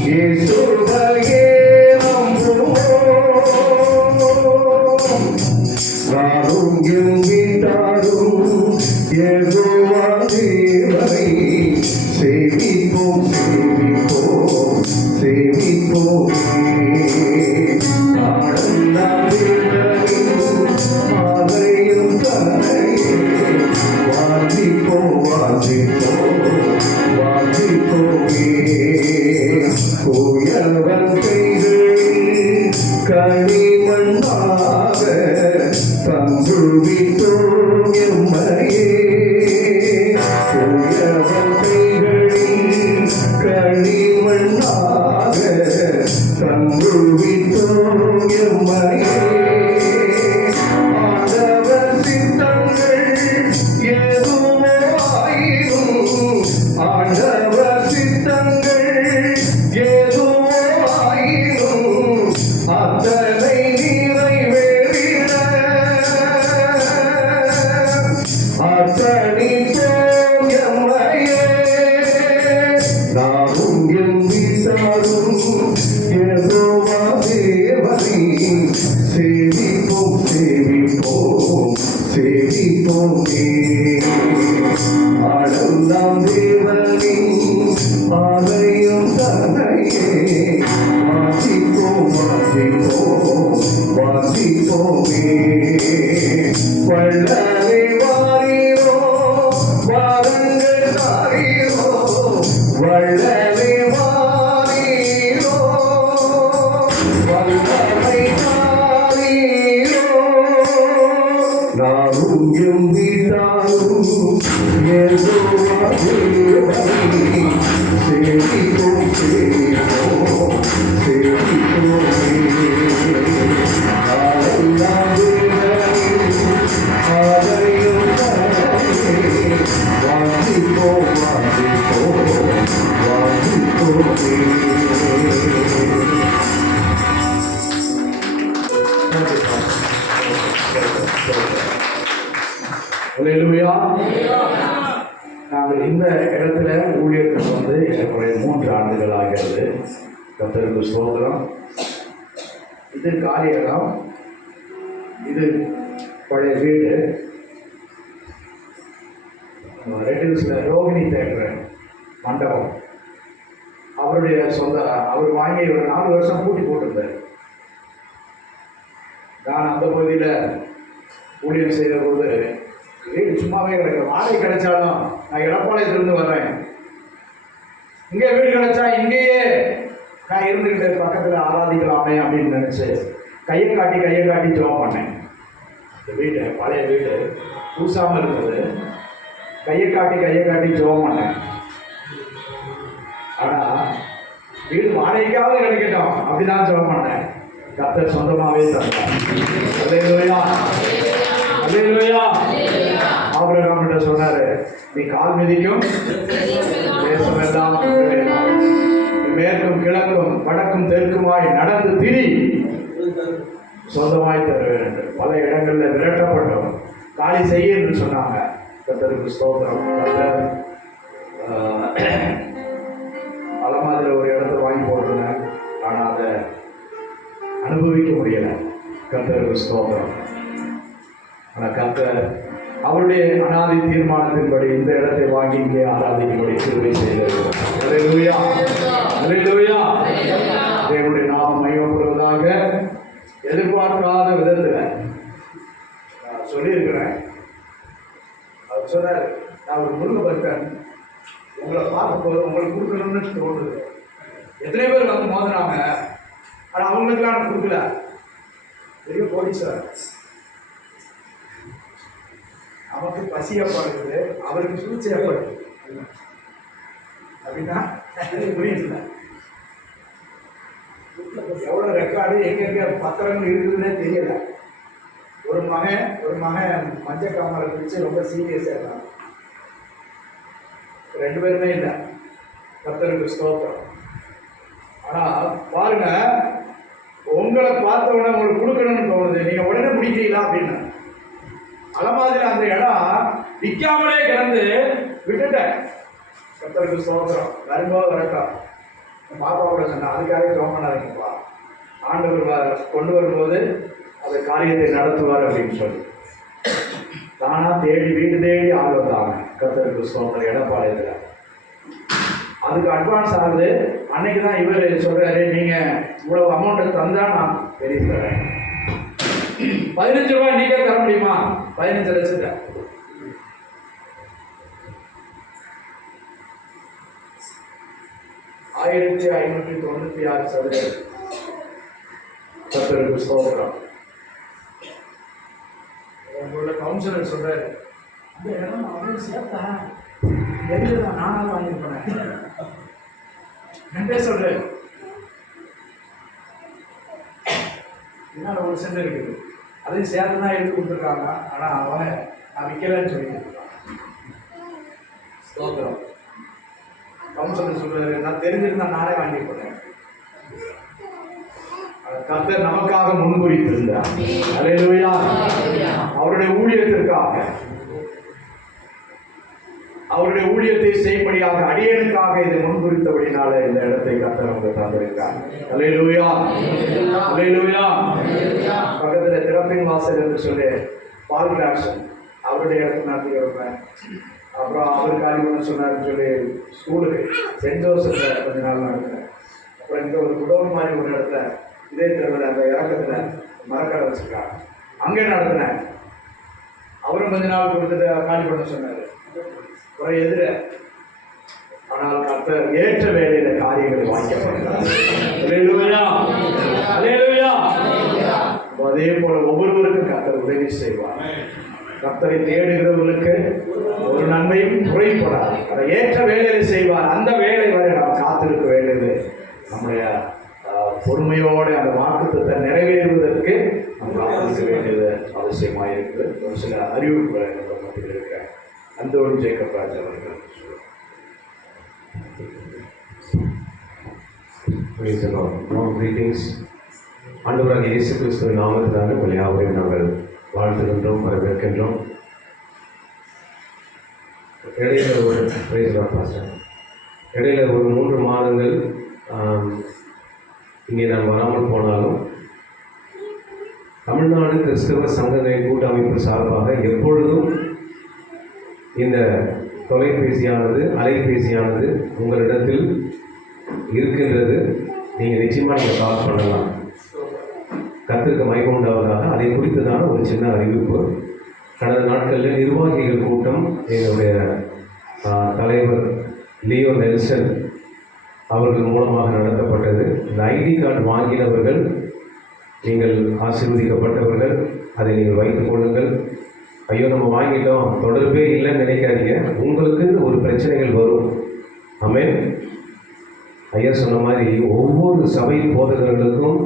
இயேசுவையே நம்புவோம். நானும் என் வீட்டாரும் யெகோவா தேவனை சேவிப்போம் சேவிப்போம் சேவிப்போமே. நாடெல்லாம் தேவனின் ஆலயம் தன்னையே வாஞ்சிப்போம் வாஞ்சிப்போம் வாஞ்சிப்போமே. உயர்வன் கைகளில் களிமண்ணாக தந்துவித்தோம் எம்மையே. உயர்வன் கைகளில் களிமண்ணாக தந்துவித்தோம் எம்மையே. ஆண்டவர் சித்தங்கள் எதுவோ ஆயினும், ஆண்டவர் சித்தங்கள் எதுவோ ஆயினும் அத்தனை சேவிப்போம் சேவிப்போம் சேவிப்போமே ஆடலாம் தேவனின் ஆலயம் தன்னையே வாசிப்போம் வாசிப்போம் வாசிப்போமே வள்ளலே வாரீரோ வாருங்கள் தாரீரோ வள்ளலே வாரீரோ வல்லமை தாரீரோ நானும் எம் வீட்டாரும் ஏதோ சேவிப்போம் சேவிப்போம் சேவிப்போமே ஆலயம் ஆலயம் வாசிப்போம் வாசிப்போம் வாசிப்போமே. அல்லேலூயா. நாங்கள் இந்த இடத்துல ஊழியர்கள் வந்து ஏறக்குறைய 3 ஆண்டுகள் ஆகிறது. கர்த்தருக்கு ஸ்தோத்திரம். இது காலியிடம், இது பழைய வீடு. ரெட் ஹில்ஸில் ரோகிணி தேட்டர் மண்டபம் அவருடைய சொந்த. அவர் வாங்கி ஒரு 4 வருஷம் பூட்டி போட்டிருந்தார். நான் அந்த பகுதியில் ஊழியம் செய்த போது வீடு சும்மாவே கிடக்கும். வாடகை கிடைச்சாலும் நான் எடப்பாளையத்திலிருந்து வர்றேன், இங்கே வீடு கிடைச்சா இங்கேயே நான் இருந்துக்கிட்டு பக்கத்தில் ஆராதிக்கலாமே அப்படின்னு நினச்சி கையை காட்டி ஜெபம் பண்ணேன். இந்த வீடு பழைய வீடு பூசாமல் இருந்தது. கையை காட்டி ஜெபம் பண்ணேன். ஆனால் வீடு வாடகைக்காவது கிடைக்கட்டும் அப்படிதான் ஜெபம் பண்ணேன். கர்த்தர் சொந்தமாகவே தந்தார். அல்லேலூயா அல்லேலூயா. ஆபிரகாம் கிட்ட சொன்னாரு, நீ கால் மிதிக்கும் தேசம் எல்லாம் மேற்கும் கிழக்கும் வடக்கும் தெற்குமாய் நடந்து திரி சொந்தமாய் தருவேன் என்று. பல இடங்களில் விரட்டப்பட்டோம், காலி செய்ய என்று சொன்னாங்க. கர்த்தருக்கு ஸ்தோத்திரம். கர்த்தர் அலமாதில் ஒரு இடத்த வாங்கி போட்டிருந்தேன், ஆனால் அதை அனுபவிக்க முடியலை. கர்த்தருக்கு ஸ்தோத்திரம். ஆனால் கர்த்தர் அவருடைய அனாதி தீர்மானத்தின்படி இந்த இடத்தை வாங்கி இங்கே ஆராதிக்கும்படி கிருபை செய்திருக்கிறார். அல்லேலூயா அல்லேலூயா. தேவனுடைய நாமம் மகிமைப்படுவதாக. எதிர்பார்க்காத விதத்தில் நான் சொல்லியிருக்கிறேன். அவர் சொன்னார், நான் ஒரு முருக பக்தன், உங்களை பார்க்க போது உங்களுக்கு கொடுக்கணும்னு தோணுது. எத்தனை பேர் வந்து மோதுறாங்க, ஆனால் அவங்களுக்குலாம் நான் கொடுக்கல. பெரிய போலீஸார். நமக்கு பசியப்படுது, அவருக்கு சூழ்ச்சியப்படுது அப்படின்னா புரியுதுல. எவ்வளோ ரெக்கார்டு எங்கெங்க பத்திரங்கள் இருக்குதுன்னே தெரியல. ஒரு மகன் மஞ்சள் காமரை பிடிச்சி ரொம்ப சீரியஸாக இருந்தான். 2 பேருமே இல்லை. கர்த்தருக்கு ஸ்தோத்திரம். ஆனால் பாருங்க, உங்களை பார்த்தவொடனே உங்களுக்கு கொடுக்கணும்னு தோணுது, நீங்கள் உடனே முடிக்கிறீங்களா அப்படின்னு. அலமாதியில் அந்த இடம் விற்காமலே கிடந்து விட்டுட்டேன். கர்த்தருக்கு ஸ்தோத்திரம். வரும்போது வரட்டும். பாப்பா கூட சொன்னேன், அதுக்காக ஜெபம் பண்ணாதீங்கப்பா, ஆண்டவர் கொண்டு வரும்போது அந்த காரியத்தை நடத்துவார் அப்படின்னு சொல்லி தானா தேடி வீடு தேடி ஆள் வந்தாங்க. கர்த்தருக்கு ஸ்தோத்திரம். எடப்பாளையத்தில் அதுக்கு அட்வான்ஸ் ஆகுது. அன்னைக்கு தான் இவர் சொல்கிறாரு, நீங்கள் இவ்வளவு அமௌண்ட்டை தந்தால் நான் பெரிய தரேன். 15 ரூபாய் நீங்க தர முடியுமா? 15 லட்சத்தை. $1596 கர்த்தருக்கு ஸ்தோத்திரம். உங்களோட கவுன்சிலர் சொல்றாரு, அந்த இடம் அவன் சேர்த்தா எதுதான் நானாலும் வாங்கியிருப்பேன். ரெண்டே சொல்றேன், இன்னும் 1 சென்ட் இருக்குது, அதையும் சேர்த்து தான் எடுத்து கொடுத்துருக்காங்க. ஆனால் அவன் நான் விற்கலன்னு சொல்லிட்டு இருக்கான். ஸ்தோத்திரம். கவுன்சிலர் சொல்றாரு, நான் தெரிஞ்சிருந்தா நானே வாங்கி போட்டேன். கர்த்தர் நமக்காக முன்குறித்திருந்தார். அல்லேலூயா. அவருடைய ஊழியத்திற்காக அவருடைய ஊழியத்தை செய்யும்படியாக அடியனுக்காக இதை முன்குறித்தபடினால இந்த இடத்தை கர்த்தர் நமக்கு தந்திருக்கார். அல்லேலூயா, அல்லேலூயா. பக்கத்துல திறப்பின் வாசல் என்று சொல்லி பால் கிளாக்ஷன் அவருடைய இடத்துல நடத்தி வைப்பேன். அப்புறம் அவர் காலிபுரம் சொன்னார்னு சொல்லி ஸ்கூலுக்கு சென்ட் ஜோசப்ல கொஞ்ச நாள் நடத்தினேன். அப்புறம் இங்கே ஒரு குடோன் மாதிரி ஒரு இடத்துல இதே தெருவில் அந்த இறக்கத்தில் மரக்கடை வச்சுருக்காங்க, அங்கே நடத்தினேன். அவரும் கொஞ்ச நாள் கொடுத்துட்டு காலி பண்ண சொன்னார். அப்புறம் எதிர ஆனால் கர்த்தர் ஏற்ற வேலையில காரியங்களை வாங்கிக்கப்படுகிறார். அல்லேலூயா, அல்லேலூயா. அதே போல ஒவ்வொருவருக்கும் கர்த்தர் உதவி செய்வார். கர்த்தரை தேடுகிறவர்களுக்கு ஒரு நன்மையும் குறைப்படாது. அதை ஏற்ற வேலையை செய்வார். அந்த வேலை வரை நாம் காத்திருக்க வேண்டியது நம்முடைய பொறுமையோடு அந்த வாக்குத்தத்தை நிறைவேறுவதற்கு நாம் காத்திருக்க வேண்டியது அவசியமாக இருக்குது. ஒரு சில அறிவிப்புகளை நம்ம மத்தியில் இருக்க அந்தோடு ஜேக்கப் ராஜ் அவர்கள் ஆண்டவராகிய இயேசு கிறிஸ்துவின் நாமத்தினால உங்கள் யாவரையும் நாங்கள் வாழ்த்துகின்றோம், வரவேற்கின்றோம். இடையில ஒரு 3 மாதங்கள் இங்கே நான் வராமல் போனாலும் தமிழ்நாடு கிறிஸ்தவ சங்கங்களின் கூட்டமைப்பு சார்பாக எப்பொழுதும் இந்த தொலைபேசியானது அலைபேசியானது உங்களிடத்தில் இருக்கின்றது. நீங்கள் நிச்சயமாக நீங்கள் கால் பண்ணலாம். கர்த்தருக்கு மகிமை உண்டாவதாக. அதை குறித்ததான ஒரு சின்ன அறிவிப்பு. கடந்த நாட்களில் நிர்வாகிகள் கூட்டம் எங்களுடைய தலைவர் லியோ நெல்சன் அவர்கள் மூலமாக நடத்தப்பட்டது. இந்த ஐடி கார்டு வாங்கினவர்கள் நீங்கள் ஆசீர்வதிக்கப்பட்டவர்கள், அதை நீங்கள் வைத்துக் கொள்ளுங்கள். ஐயோ நம்ம வாங்கிட்டோம் தொடர்பே இல்லைன்னு நினைக்காதீங்க. உங்களுக்கு ஒரு பிரச்சனைகள் வரும். ஆமென். ஐயா சொன்ன மாதிரி ஒவ்வொரு சபை போதகர்களுக்கும்,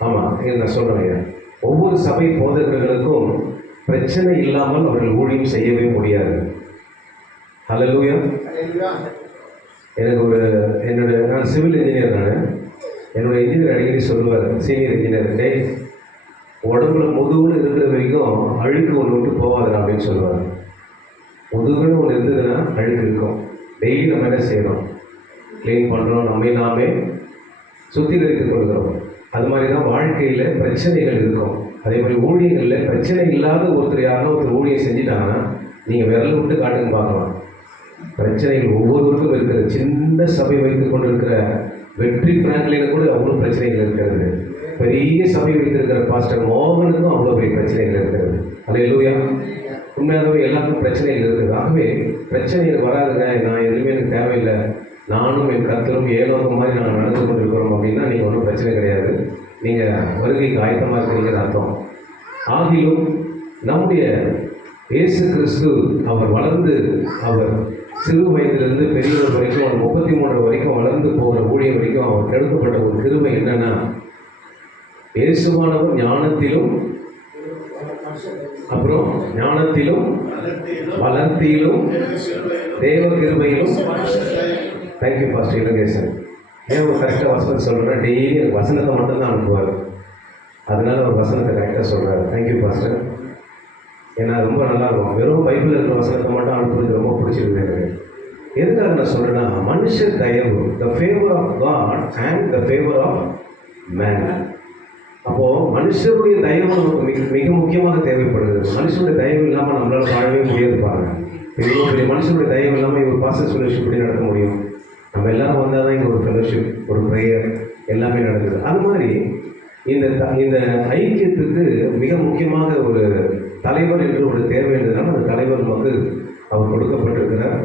ஆமாம் நான் சொல்கிறேன் ஐயா, ஒவ்வொரு சபை போதகர்களுக்கும் பிரச்சனை இல்லாமல் அவர்கள் ஊழியம் செய்யவே முடியாது. ஹல்லேலூயா. எனக்கு நான் சிவில் இன்ஜினியர். என்னோடய இன்ஜினியர் அடிக்கடி சொல்லுவார், சீனியர் இன்ஜினியர், உடம்புல முதுகுன்னு இருக்கிற வரைக்கும் அழுக்கு ஒன்று விட்டு போகாதுடா அப்படின்னு சொல்லுவார். முதுகுன்னு ஒன்று இருந்ததுன்னா அழுக்கு இருக்கும். டெய்லி நம்ம என்ன செய்யணும்? க்ளீன் பண்ணுறோம், நாமே சுத்திகரித்துக் கொள்கிறோம். அது மாதிரி தான் வாழ்க்கையில் பிரச்சனைகள் இருக்கும். அதே மாதிரி ஊழியங்களில் பிரச்சனை இல்லாத ஒருத்தர் யாரும் ஒருத்தர் ஊழியம் செஞ்சிட்டாங்கன்னா நீங்கள் விரல் விட்டு காட்டுன்னு பார்க்கலாம். பிரச்சனைகள் ஒவ்வொருவருக்கும் இருக்கிற சின்ன சபை வைத்துக் கொண்டு இருக்கிற வெற்றி பிராங்க்லின் கூட அவ்வளோ பிரச்சனைகள் இருக்கிறது. பெரிய சபை வைத்திருக்கிற பாஸ்டர் மோகனுக்கும் அவ்வளோ பெரிய பிரச்சனைகள் இருக்கிறது. அல்லேலூயா. உண்மையாகவே எல்லாருக்கும் பிரச்சனைகள் இருக்குது. ஆகவே பிரச்சனைகள் வராதுங்க, நான் எதுவுமே எனக்கு தேவையில்லை, நானும் என் கர்த்தரும் ஏனோக்கு மாதிரி நாங்கள் நடந்து கொண்டிருக்கிறோம் அப்படின்னா நீங்கள் ஒன்றும் பிரச்சனை கிடையாது. நீங்கள் வருகைக்கு ஆயத்தமாக இருக்கிறீங்கன்னு அர்த்தம். ஆகிலும் நம்முடைய இயேசு கிறிஸ்து அவர் வளர்ந்து, அவர் சிறு வயதிலிருந்து பெரியவர் வரைக்கும், அவர் 33 வரைக்கும் வளர்ந்து போகிற ஊழியம் வரைக்கும் அவர் எடுக்கப்பட்ட ஒரு கிருபை என்னன்னா, இயேசுவானவர் ஞானத்திலும் அப்புறம் ஞானத்திலும் வளர்த்தியிலும் தேவ கிருபையிலும். Thank you pastor Ilangesan. ஏன் ஒரு கரெக்டாக வசனத்தை சொல்கிறேன்? டெய்லி எனக்கு வசனத்தை மட்டும்தான் அனுப்புவார். அதனால ஒரு வசனத்தை கரெக்டாக சொல்கிறார். Thank you pastor. ஏன்னா ரொம்ப நல்லாயிருக்கும். வெறும் பைபிளில் இருக்கிற வசனத்தை மட்டும் அனுப்புறது ரொம்ப பிடிச்சிருக்கு எனக்கு. எதுக்காக நான் சொல்கிறேன்னா, மனுஷ தயவு, the favour of God and the favour of man. அப்போது மனுஷருடைய தயவு நமக்கு மிக முக்கியமாக தேவைப்படுது. மனுஷனுடைய தயவு இல்லாமல் நம்மளால் வாழவே முடியாது. பாருங்கள், பெரிய மனுஷனுடைய தயவு இல்லாமல் ஒரு பாஸ்டர் ஃபெலோஷிப் எப்படி நடத்த முடியும்? நம்ம எல்லாரும் வந்தால் தான் இங்கே ஒரு ஃபெலோஷிப், ஒரு ப்ரேயர் எல்லாமே நடக்குது. அது மாதிரி இந்த ஐக்கியத்துக்கு மிக முக்கியமாக ஒரு தலைவர் என்று ஒரு தேவை இருந்ததுனால அந்த தலைவர் நமக்கு அவர் கொடுக்கப்பட்டிருக்கிறார்.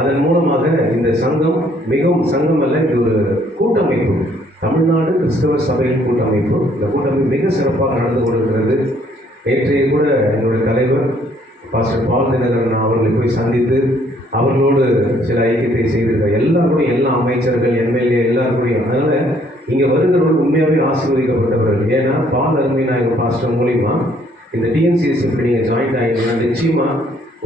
அதன் மூலமாக இந்த சங்கம் மிகவும் சங்கம் அல்ல, இது ஒரு கூட்டமைப்பு, தமிழ்நாடு கிறிஸ்தவ சபையின் கூட்டமைப்பு. இந்த கூட்டமைப்பு மிக சிறப்பாக நடந்து கொண்டிருக்கிறது. நேற்றைய கூட என்னுடைய தலைவர் பாஸ்டர் பால் தினகரன் அவர்களை போய் சந்தித்து அவர்களோடு சில ஐக்கியத்தை செய்திருக்கார். எல்லாருக்கூடையும், எல்லா அமைச்சர்கள், எம்எல்ஏ எல்லாருக்கூடையும். அதனால் இங்கே வருகிறவர்கள் உண்மையாகவே ஆசீர்வதிக்கப்பட்டவர்கள். ஏன்னா பால் அருமை நாயகர் பாஸ்டர் மூலிமா இந்த டிஎன்சிஎஸ்க்கு நீங்கள் ஜாயின்ட் ஆகிங்கன்னா நிச்சயமாக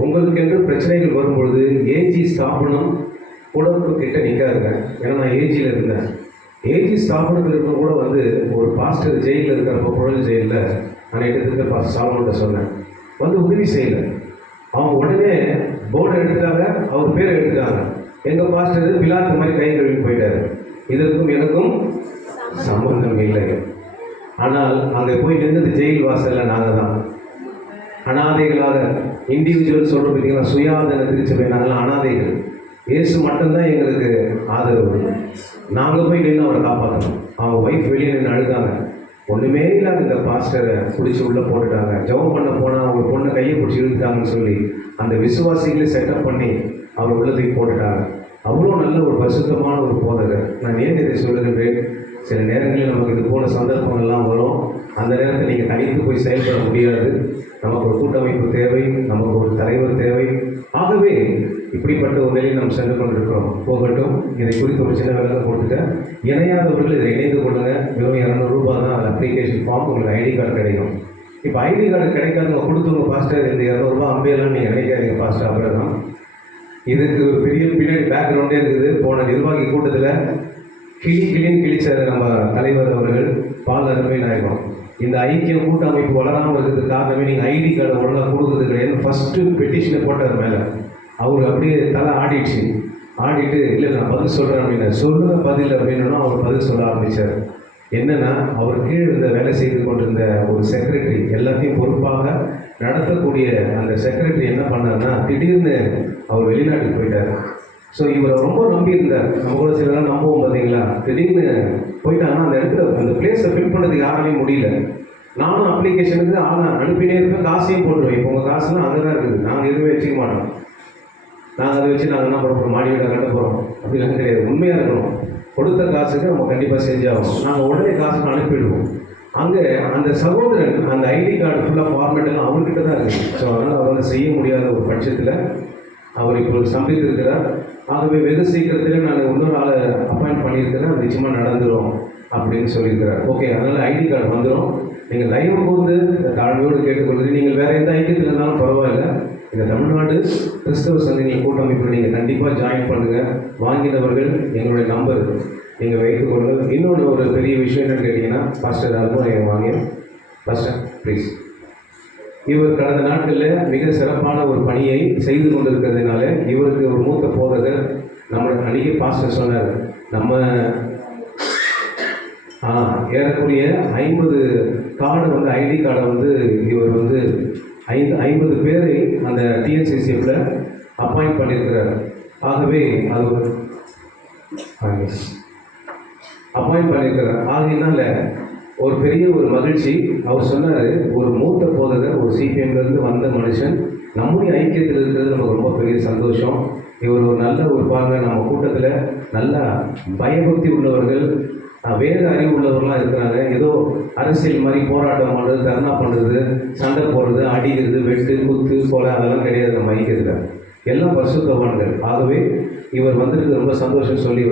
உங்களுக்கென்று பிரச்சனைகள் வரும்பொழுது ஏஜி ஸ்தாபனம் கூட கிட்ட நிற்காதுங்க. ஏன்னா நான் ஏஜியில் இருந்தேன். ஏஜி ஸ்தாபனத்தில் இருக்க கூட ஒரு பாஸ்டர் ஜெயிலில் இருக்கிறப்ப, புழல் ஜெயிலில் நான் எடுத்துக்கிட்ட பாஸ்டர் சாலமன்ட்ட சொன்னேன், உதவி செய்யலை. அவங்க உடனே போர்டு எடுத்துட்டாங்க, அவர் பேர் எடுத்துட்டாங்க. எங்கள் பாஸ்டர் பிலாத்து மாதிரி கை கழுவி போயிட்டாரு. இதற்கும் எனக்கும் சம்பந்தம் இல்லை. ஆனால் அங்கே போய் நின்றது ஜெயில் வாசலில் நாங்கள் தான் அனாதைகளாக. இண்டிவிஜுவல் சொல்கிற பார்த்தீங்கன்னா சுயாதன திருச்சபை, நாங்கள்லாம் அனாதைகள். இயேசு மட்டும்தான் எங்களுக்கு ஆதரவு. நாங்கள் போய் நின்று அவரை காப்பாற்றணும். அவங்க ஒய்ஃப் வெளியே நின்று அழுதாங்க. ஒன்றுமே இல்லாத இந்த பாஸ்டரை பிடிச்சி உள்ளே போட்டுட்டாங்க. ஜெபம் பண்ண போனால் அவங்க பொண்ணை கையை பிடிச்சி இழுத்துட்டாங்கன்னு சொல்லி அந்த விசுவாசிகளை செட்டப் பண்ணி அவர் உள்ளத்துக்கு போட்டுட்டாங்க. அவ்வளோ நல்ல ஒரு பரிசுத்தமான ஒரு போதகர். நான் ஏன் இதை சொல்லுகின்றேன், சில நேரங்களில் நமக்கு இது போல சந்தர்ப்பங்கள்லாம் வரும். அந்த நேரத்தில் நீங்கள் தனித்து போய் செயல்பட முடியாது. நமக்கு ஒரு கூட்டமைப்பு தேவை, நமக்கு ஒரு தலைவர் தேவை. ஆகவே இப்படிப்பட்ட ஒரு நிலையில் நாம் சென்று கொண்டிருக்கிறோம். போகட்டும், இதை குறித்து ஒரு சின்ன விளக்கம் கொடுத்துட்டேன். இணையாதவர்கள் இதை இணைந்து கொள்ளுங்க. வெறும் 200 ரூபாய் தான் அந்த அப்ளிகேஷன் ஃபார்ம். உங்களுக்கு ஐடி கார்டு கிடைக்கும். இப்போ ஐடி கார்டு கிடைக்காதவங்க கொடுத்துருங்க பாஸ்டர், இந்த 200 ரூபாய் அம்பையெல்லாம் நீங்கள் நினைக்காதீங்க பாஸ்டர். அப்புறம் தான் இதுக்கு ஒரு பெரிய பின்னாடி பேக்ரவுண்டே இருக்குது. போன நிர்வாகி கூட்டத்தில் கிளின்னு கிழிச்சார் நம்ம தலைவர் அவர்கள், பால் அருமை நாயகம். இந்த ஐக்கிய கூட்டமைப்பு வளராமல் இருக்கிறதுக்கு காரணமே நீங்கள் ஐடி கார்டை ஒழுங்காக கொடுக்குறது கிடையாது. ஃபஸ்ட்டு பெட்டிஷனை போட்டார் மேலே. அவர் அப்படியே தலை ஆடிட்டு இல்லை நான் பதில் சொல்கிறேன் அப்படின்னா, சொல்லுங்க பதில் அப்படின்னா அவர் பதில் சொல்ல ஆரம்பித்தார். என்னென்னா, அவர் கீழே இருந்த வேலை செய்து கொண்டிருந்த ஒரு செக்ரட்டரி, எல்லாத்தையும் பொறுப்பாக நடத்தக்கூடிய அந்த செக்ரட்டரி என்ன பண்ணார்னா, திடீர்னு அவர் வெளிநாட்டுக்கு போயிட்டார். ஸோ இவரை ரொம்ப நம்பி இருந்தார். நம்ம கூட சிலலாம் நம்புவோம் பார்த்தீங்களா. திடீர்னு போயிட்டாங்கன்னா அந்த இடத்துல அந்த பிளேஸை ஃபில் பண்ணுறதுக்கு யாராலையும் முடியல. நானும் அப்ளிகேஷனுக்கு அனுப்பினே இருப்பேன், காசையும் போட்டுருவேன். இப்போ உங்கள் காசுலாம் அங்கே தான் இருக்குது, நாங்கள் எதுவுமே வச்சுக்க மாட்டோம். நாங்கள் அதை வச்சு நாங்கள் என்ன பண்ண போகிறோம், மாடி வீடை கட்ட போகிறோம் அப்படிலாம் கிடையாது. உண்மையாக இருக்கணும். கொடுத்த காசுக்கு நம்ம கண்டிப்பாக செஞ்சாகும். நாங்கள் உடனே காசுக்கு அனுப்பிடுவோம். அங்கே அந்த சகோதரன் அந்த ஐடி கார்டு ஃபுல்லாக ஃபார்மேட் எல்லாம் அவர்கிட்ட தான் இருக்குது. ஸோ அதனால் அவரால் செய்ய முடியாத ஒரு பட்சத்தில் அவர் இப்போது சம்பித்திருக்கிறார். ஆகவே வெகு சீக்கிரத்தில் நான் இன்னொரு ஆளை அப்பாயிண்ட் பண்ணியிருக்கிறேன், அது நிச்சயமாக நடந்துடும் அப்படின்னு சொல்லியிருக்கிறார். ஓகே, அதனால் ஐடி கார்டு வந்துடும். நீங்கள் லைவ் வந்து தாழ்மையோடு கேட்டுக்கொள்கிறீங்க. நீங்கள் வேறு எந்த ஐக்கியத்தில் இருந்தாலும் பரவாயில்லை, இந்த தமிழ்நாடு கிறிஸ்தவ சங்கங்கள் கூட்டமைப்பில் நீங்கள் கண்டிப்பாக ஜாயின் பண்ணுங்கள். வாங்கினவர்கள் எங்களுடைய நம்பர் நீங்கள் வைத்துக் கொள்ளுங்கள். இன்னொன்று ஒரு பெரிய விஷயம் என்னன்னு கேட்டிங்கன்னா, பாஸ்டர் ஆல்பம் வாங்கி பாஸ்டர் ப்ளீஸ். இவர் கடந்த நாட்களில் மிக சிறப்பான ஒரு பணியை செய்து கொண்டிருக்கிறதுனால இவருக்கு ஒரு மூத்த போதகர் நம்ம அன்றைக்கி பாஸ்டர் சொன்னார், நம்ம ஏறக்கூடிய 50 கார்டு வந்து ஐடி கார்டை வந்து இவர் வந்து 50 பேரை அந்த டிஎன்சிசிஎஃப்பில் அப்பாயிண்ட் பண்ணியிருக்கிறார். ஆகவே அது அப்பாயிண்ட் பண்ணியிருக்கிறார். ஆகையினால ஒரு பெரிய ஒரு மகிழ்ச்சி. அவர் சொன்னார், ஒரு மூத்த போதகர், ஒரு சிபிஎம்லேருந்து வந்த மனுஷன் நம்முடைய ஐக்கியத்தில் இருக்கிறது நமக்கு ரொம்ப பெரிய சந்தோஷம். இவர் ஒரு நல்ல ஒரு பாருங்க, நம்ம கூட்டத்தில் நல்லா பயபக்தி உள்ளவர்கள், வேறு அறிவு உள்ளவர்களாக இருக்கிறாங்க. ஏதோ அரசியல் மாதிரி போராட்டம் பண்ணுறது, தர்ணா பண்ணுறது, சண்டை போடுறது, அடிக்கிறது, வெட்டு குத்து கொலை அதெல்லாம் கிடையாது நம்ம ஐக்கியத்தில். எல்லாம் பரிசுத்தவான்கள். ஆகவே இவர் வந்திருக்கு ரொம்ப சந்தோஷம் சொல்லி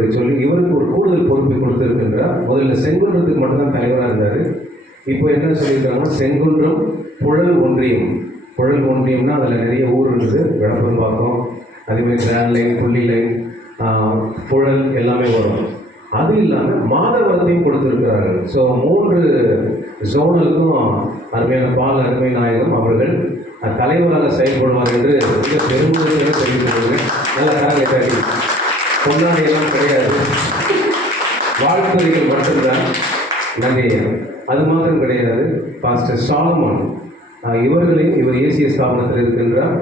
இவருக்கு ஒரு கூடுதல் பொறுப்பை கொடுத்துருக்கின்றார். முதல்ல செங்குன்றத்துக்கு மட்டும்தான் தலைவராக இருந்தார். இப்போ என்ன சொல்லியிருக்காங்கன்னா, செங்குன்றம் புழல் ஒன்றியம். புழல் ஒன்றியம்னா அதில் நிறைய ஊர் இருக்குது. விடப்பெரும்பாக்கம், அதேமாதிரி கிராண்ட் லைன், புள்ளி லைன், புழல் எல்லாமே வரும். அது இல்லாமல் மாதவரத்தையும் கொடுத்துருக்கிறார்கள். ஸோ 3 ஜோனலுக்கும் அருமையான பால் அருமை நாயகம் அவர்கள் தலைவராக செயல்படுவார் என்று மிக பெருமையாக தெரிவித்துள்ளேன். நல்ல காரணம் பொன்னாடியெல்லாம் கிடையாது, வாழ்த்துறைகள் மட்டும்தான். நன்றி. அது மாத்திரம் கிடையாது, பாஸ்டர் சாலமன் இவர் ஏசிய ஸ்தாபனத்தில் இருக்கின்றார்.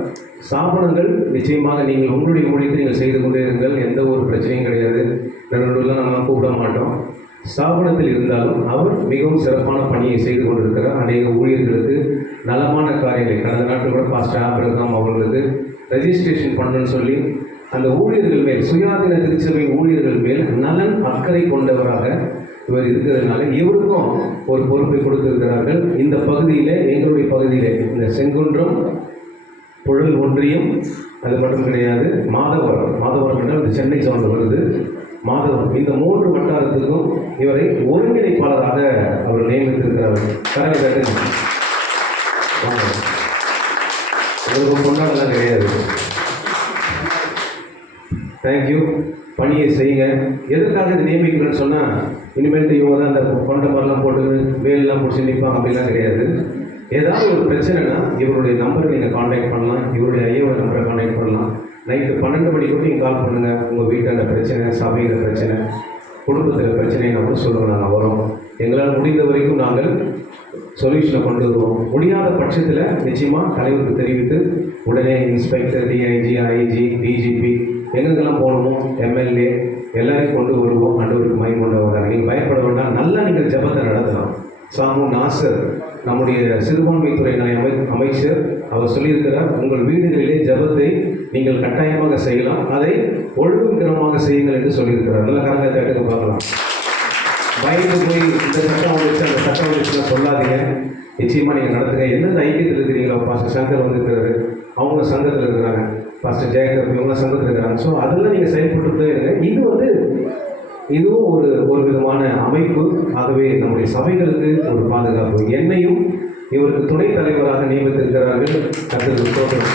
ஸ்தாபனங்கள் நிச்சயமாக நீங்கள் உங்களுடைய ஊழியத்தை நீங்கள் செய்து கொண்டே இருங்கள், எந்த ஒரு பிரச்சனையும் கிடையாது. நடுநடுலாம் நம்ம கூப்பிட மாட்டோம். ஸ்தாபனத்தில் இருந்தாலும் அவர் மிகவும் சிறப்பான பணியை செய்து கொண்டிருக்கிறார். அநேக ஊழியர்களுக்கு நலமான காரியங்களை, கடந்த நாட்டில் கூட பாஸ்டர் ஆபிரகாம் அவர்களுக்கு ரெஜிஸ்ட்ரேஷன் பண்ணணும்னு சொல்லி அந்த ஊழியர்கள் மேல், சுயாதீன திருச்சபை ஊழியர்கள் மேல் நலன் அக்கறை கொண்டவராக இவர் இருக்கிறதுனால இவருக்கும் ஒரு பொறுப்பை கொடுத்திருக்கிறார்கள். இந்த பகுதியில், எங்களுடைய பகுதியில், இந்த செங்குன்றம், புழல் ஒன்றியம், அது மட்டும் கிடையாது, மாதவரம் என்றால் இந்த சென்னை சார்ந்து வருது, மாதவரம், இந்த 3 வட்டாரத்துக்கும் இவரை ஒருங்கிணைப்பாளராக அவர் நியமித்திருக்கிறார்கள். உங்களுக்கு கொண்டாடலாம் கிடையாது. தேங்க்யூ. பணியை செய்யுங்க. எதற்காக இது நியமிக்கிறேன்னு சொன்னால், இனிமேல் இவங்க தான் அந்த கொண்ட மாதிரிலாம் போட்டு வேலெலாம் பிடிச்சி நிற்பாங்க அப்படிலாம் கிடையாது. ஏதாவது ஒரு பிரச்சனைனா இவருடைய நம்பரை நீங்கள் காண்டாக்ட் பண்ணலாம், இவருடைய ஐயாவோட நம்பரை காண்டாக்ட் பண்ணலாம். நைட்டு 12 மணிக்கு நீங்கள் கால் பண்ணுங்கள். உங்கள் வீட்டில் பிரச்சனை, சபையில் பிரச்சனை, குடும்பத்தில் பிரச்சனைனா கூட சொல்லுங்கள், நாங்கள் வரோம். எங்களால் முடிந்த வரைக்கும் நாங்கள் சொல்யூஷனை கொண்டு வருவோம். முடியாத பட்சத்தில் நிச்சயமாக தலைவருக்கு தெரிவித்து உடனே இன்ஸ்பெக்டர், டிஐஜி, ஐஜி, டிஜிபி எங்கெங்கெல்லாம் போகணுமோ எம்எல்ஏ எல்லாரையும் கொண்டு வருவோம். ஆண்டவருக்கு மகிமை உண்டாவதாக. நீங்கள் பயப்பட வேண்டாம். நல்லா நீங்கள் ஜெபத்தை நடத்தலாம். சாமு நாசர் நம்முடைய சிறுபான்மைத்துறை அமைச்சர் அவர் சொல்லியிருக்கிறார், உங்கள் வீடுகளிலே ஜெபத்தை நீங்கள் கட்டாயமாக செய்யலாம், அதை ஒழுங்குக்கிரமாக செய்யுங்கள் என்று சொல்லியிருக்கிறார். நல்ல கரங்களை தட்டுங்க பார்க்கலாம். பயந்து போய் இந்த சட்டம் வந்துச்சு அந்த சட்டம் வந்துச்சுன்னா சொல்லாதீங்க. நிச்சயமாக நீங்கள் நடத்துங்க. எந்தெந்த ஐக்கியத்தில் இருக்கிறீங்களோ, பாஸ்டர் சங்கர் வந்துருக்கிறாரு, அவங்க சங்கத்தில் இருக்கிறாங்க, பாஸ்டர் ஜெயகர் இவங்க சங்கத்தில் இருக்கிறாங்க. ஸோ அதெல்லாம் நீங்கள் செயல்பட்டு இருங்க. இதுவும் ஒரு விதமான அமைப்பு. ஆகவே நம்முடைய சபைகளுக்கு ஒரு பாதுகாப்பு. என்னையும் இவருக்கு துணைத் தலைவராக நியமித்திருக்கிறார்கள். கர்த்தருக்கு ஸ்தோத்திரம்.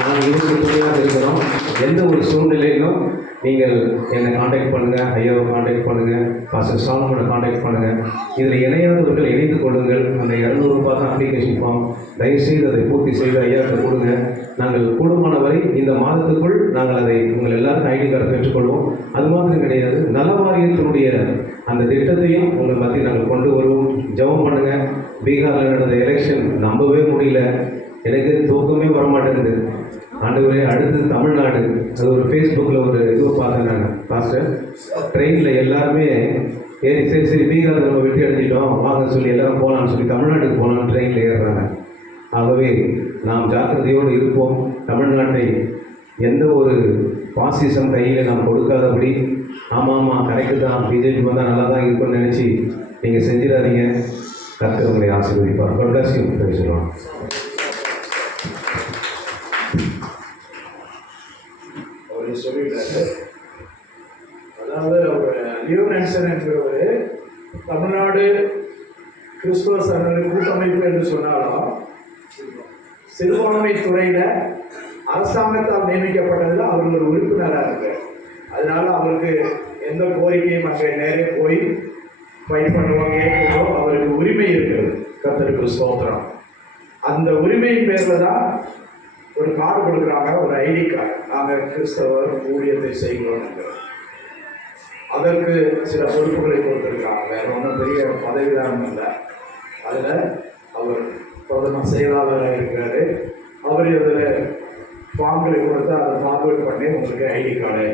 நாங்கள் இவருக்கு துணையாக இருக்கிறோம். எந்த ஒரு சூழ்நிலையிலும் நீங்கள் என்னை காண்டாக்ட் பண்ணுங்கள், ஐயாவை காண்டாக்ட் பண்ணுங்கள், பாஸ்டர் சாலமனை காண்டாக்ட் பண்ணுங்கள். இதில் இணையாதவர்கள் இணைந்து கொள்ளுங்கள். அந்த 200 ரூபாய் தான் அப்ளிகேஷன் ஃபார்ம். தயவுசெய்து அதை பூர்த்தி செய்து ஐயாவுக்கு கொடுங்க. நாங்கள் கூடுமான வரை இந்த மாதத்துக்குள் நாங்கள் அதை உங்கள் எல்லாருக்கும் ஐடி கார்டு பெற்றுக்கொள்வோம். அது மாத்திரம் கிடையாது, நல வாரியத்தினுடைய அந்த திட்டத்தையும் உங்கள் மத்தியில் நாங்கள் கொண்டு வருவோம். ஜெபம் பண்ணுங்கள். பீகாரில் நடந்த எலெக்ஷன் நம்பவே முடியல, எனக்கு தூக்கமே வரமாட்டேங்குது. ஆண்டவரே, அடுத்தது தமிழ்நாடு. அது ஒரு ஃபேஸ்புக்கில் ஒரு இதுவை பார்த்தேன் நான். பாஸ்டர் ட்ரெயினில் எல்லாருமே ஏறி சரி பீகார் நம்ம வெட்டி அடிச்சிட்டோம் வாங்க சொல்லி எல்லாரும் போகலான்னு சொல்லி தமிழ்நாட்டுக்கு போகலான்னு ட்ரெயினில் ஏறுறாங்க. ஆகவே நாம் ஜாக்கிரதையோடு இருப்போம். தமிழ்நாட்டை எந்த ஒரு பாசிசம் கையில் நாம் கொடுக்காதபடி, ஆமாம் கரெக்டு தான், பிஜேபி வந்தால் நல்லா தான் இருக்குன்னு நினச்சி நீங்கள் செஞ்சிடாதீங்க. கர்த்தர் உங்களை ஆசீர்வதிப்பார். கொண்டாசியம் பேசுகிறோம். அவர் சொல்லிட்டாரு. அதாவது அவர் லியோ நான்சன் என்கிறவர் தமிழ்நாடு கிறிஸ்துவ சங்கங்களின் கூட்டமைப்பு என்று சொன்னாலும் சிறுபான்மை துறையில் அரசாங்கத்தால் நியமிக்கப்பட்டதில் அவர் ஒரு உறுப்பினராக இருக்கார். அதனால அவருக்கு எந்த கோரிக்கையும் அங்கே நேரே போய் ஃபைட் பண்ணுவோம் கேட்கவோ அவருக்கு உரிமை இருக்கிறது. கர்த்தருக்கு ஸ்தோத்திரம். அந்த உரிமையின் பேரில் தான் ஒரு கார்டு கொடுக்குறாங்க, ஒரு ஐடி கார்டு. நாங்கள் கிறிஸ்தவர் ஊழியத்தை செய்கிறோம். அதற்கு சில பொறுப்புகளை கொடுத்துருக்காங்க. வேற ஒன்றும் பெரிய பதவிதான் இல்லை. அதில் அவர் பிரதம செயலாளராக இருக்கிறாரு. அவர் இதில் ஃபார்ம்களை கொடுத்து அதை ஃபார்வேர்ட் பண்ணி உங்களுக்கு ஐடி கார்டை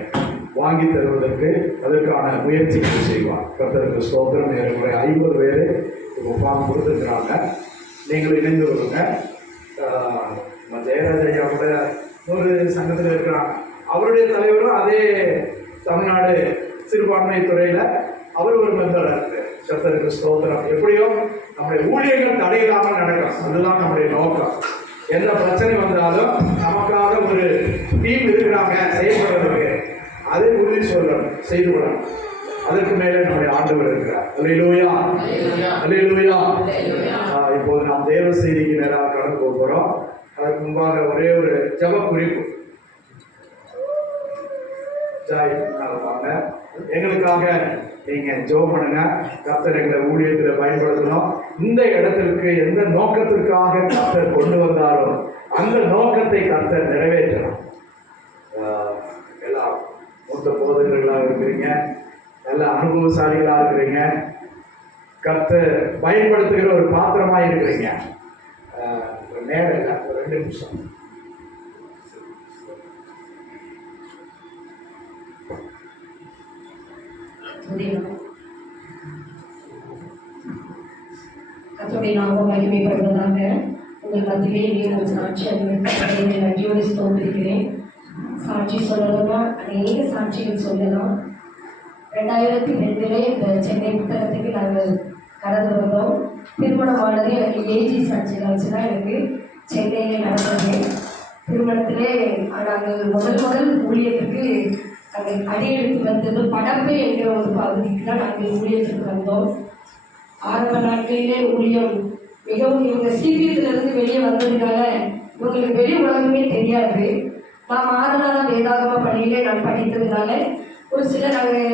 வாங்கி தருவதற்கு அதற்கான முயற்சிகள் செய்வார். கர்த்தருக்கு ஸ்தோத்திரம். ஏறக்குறை 50 பேர் இப்போ ஃபார்ம் கொடுத்துருக்குறாங்க. நீங்கள் இணைந்து வருங்க. ஜெயராஜ் ஐயா கூட ஒரு சங்கத்தில் இருக்கிறாங்க. அவருடைய தலைவரும் அதே தமிழ்நாடு சிறுபான்மை துறையில் அவர் ஒரு மெம்பராக இருக்கு. கர்த்தருக்கு ஸ்தோத்திரம். எப்படியோ நம்முடைய ஊழியர்கள் தடையில்லாமல் நடக்கும். அதுதான் நம்முடைய நோக்கம். எந்த பிரச்சனை வந்தாலும் நமக்காக ஒரு டீம் இருக்கிறாங்க செயல்படுறதுக்கு. அதை உறுதி சொல்லணும், செய்து கொள்ளணும். அதற்கு மேலே நம்முடைய ஆண்டவர் இருக்கிறார். அல்லேலூயா, அல்லேலூயா. இப்போது நாம் தேவ செய்திக்கு நேராக கடந்து போகிறோம். அதுக்கு முன்பாக ஒரே ஒரு ஜெப குறிப்பு. வாங்க, எங்களுக்காக நீங்க ஜெபம் பண்ணுங்க. கர்த்தர் எங்களை ஊழியத்தில் பயன்படுத்தணும். இந்த இடத்திற்கு எந்த நோக்கத்திற்காக கர்த்தர் கொண்டு வந்தாலும் அந்த நோக்கத்தை கர்த்தர் நிறைவேற்றணும். எல்லாம் மூத்த போதகர்களாக இருக்கிறீங்க, நல்ல அனுபவசாலிகளாக இருக்கிறீங்க, கர்த்தர் பயன்படுத்துகிற ஒரு பாத்திரமா இருக்கிறீங்க. நேரம் இல்லை, ஒரு 2 நிமிஷம். கர்த்தருடைய நாமம் மகிமைப்படுவதாக. உங்கள் மத்தியிலே நீங்கள் சாட்சியாக நன்றியோடு ஸ்தோத்திரிக்கிறேன். சாட்சி சொல்லணும்னா அநேக சாட்சிகள் சொல்லலாம். 2002 இந்த சென்னை புத்தகத்துக்கு நாங்கள் கடந்து வந்தோம். திருமணமானது எனக்கு ஏஜி சாட்சியில் வச்சுதான் எனக்கு சென்னையிலே நடந்தது. திருமணத்திலே நாங்கள் முதல் ஊழியத்துக்கு நாங்கள் அடியெடுத்து வந்தது படப்பு என்கிற ஒரு பகுதிக்கு தான் நாங்கள் ஊழியத்துக்கு வந்தோம். ஆரம்ப நாட்களிலே ஊழியம் மிகவும் இவங்க சீக்கிரத்திலிருந்து வெளியே வந்ததுனால இவங்களுக்கு வெளி உலகமே தெரியாது. நாம் 6 நாளாக வேதாகம பள்ளியிலே நான் படித்ததுனால ஒரு சில நாங்கள்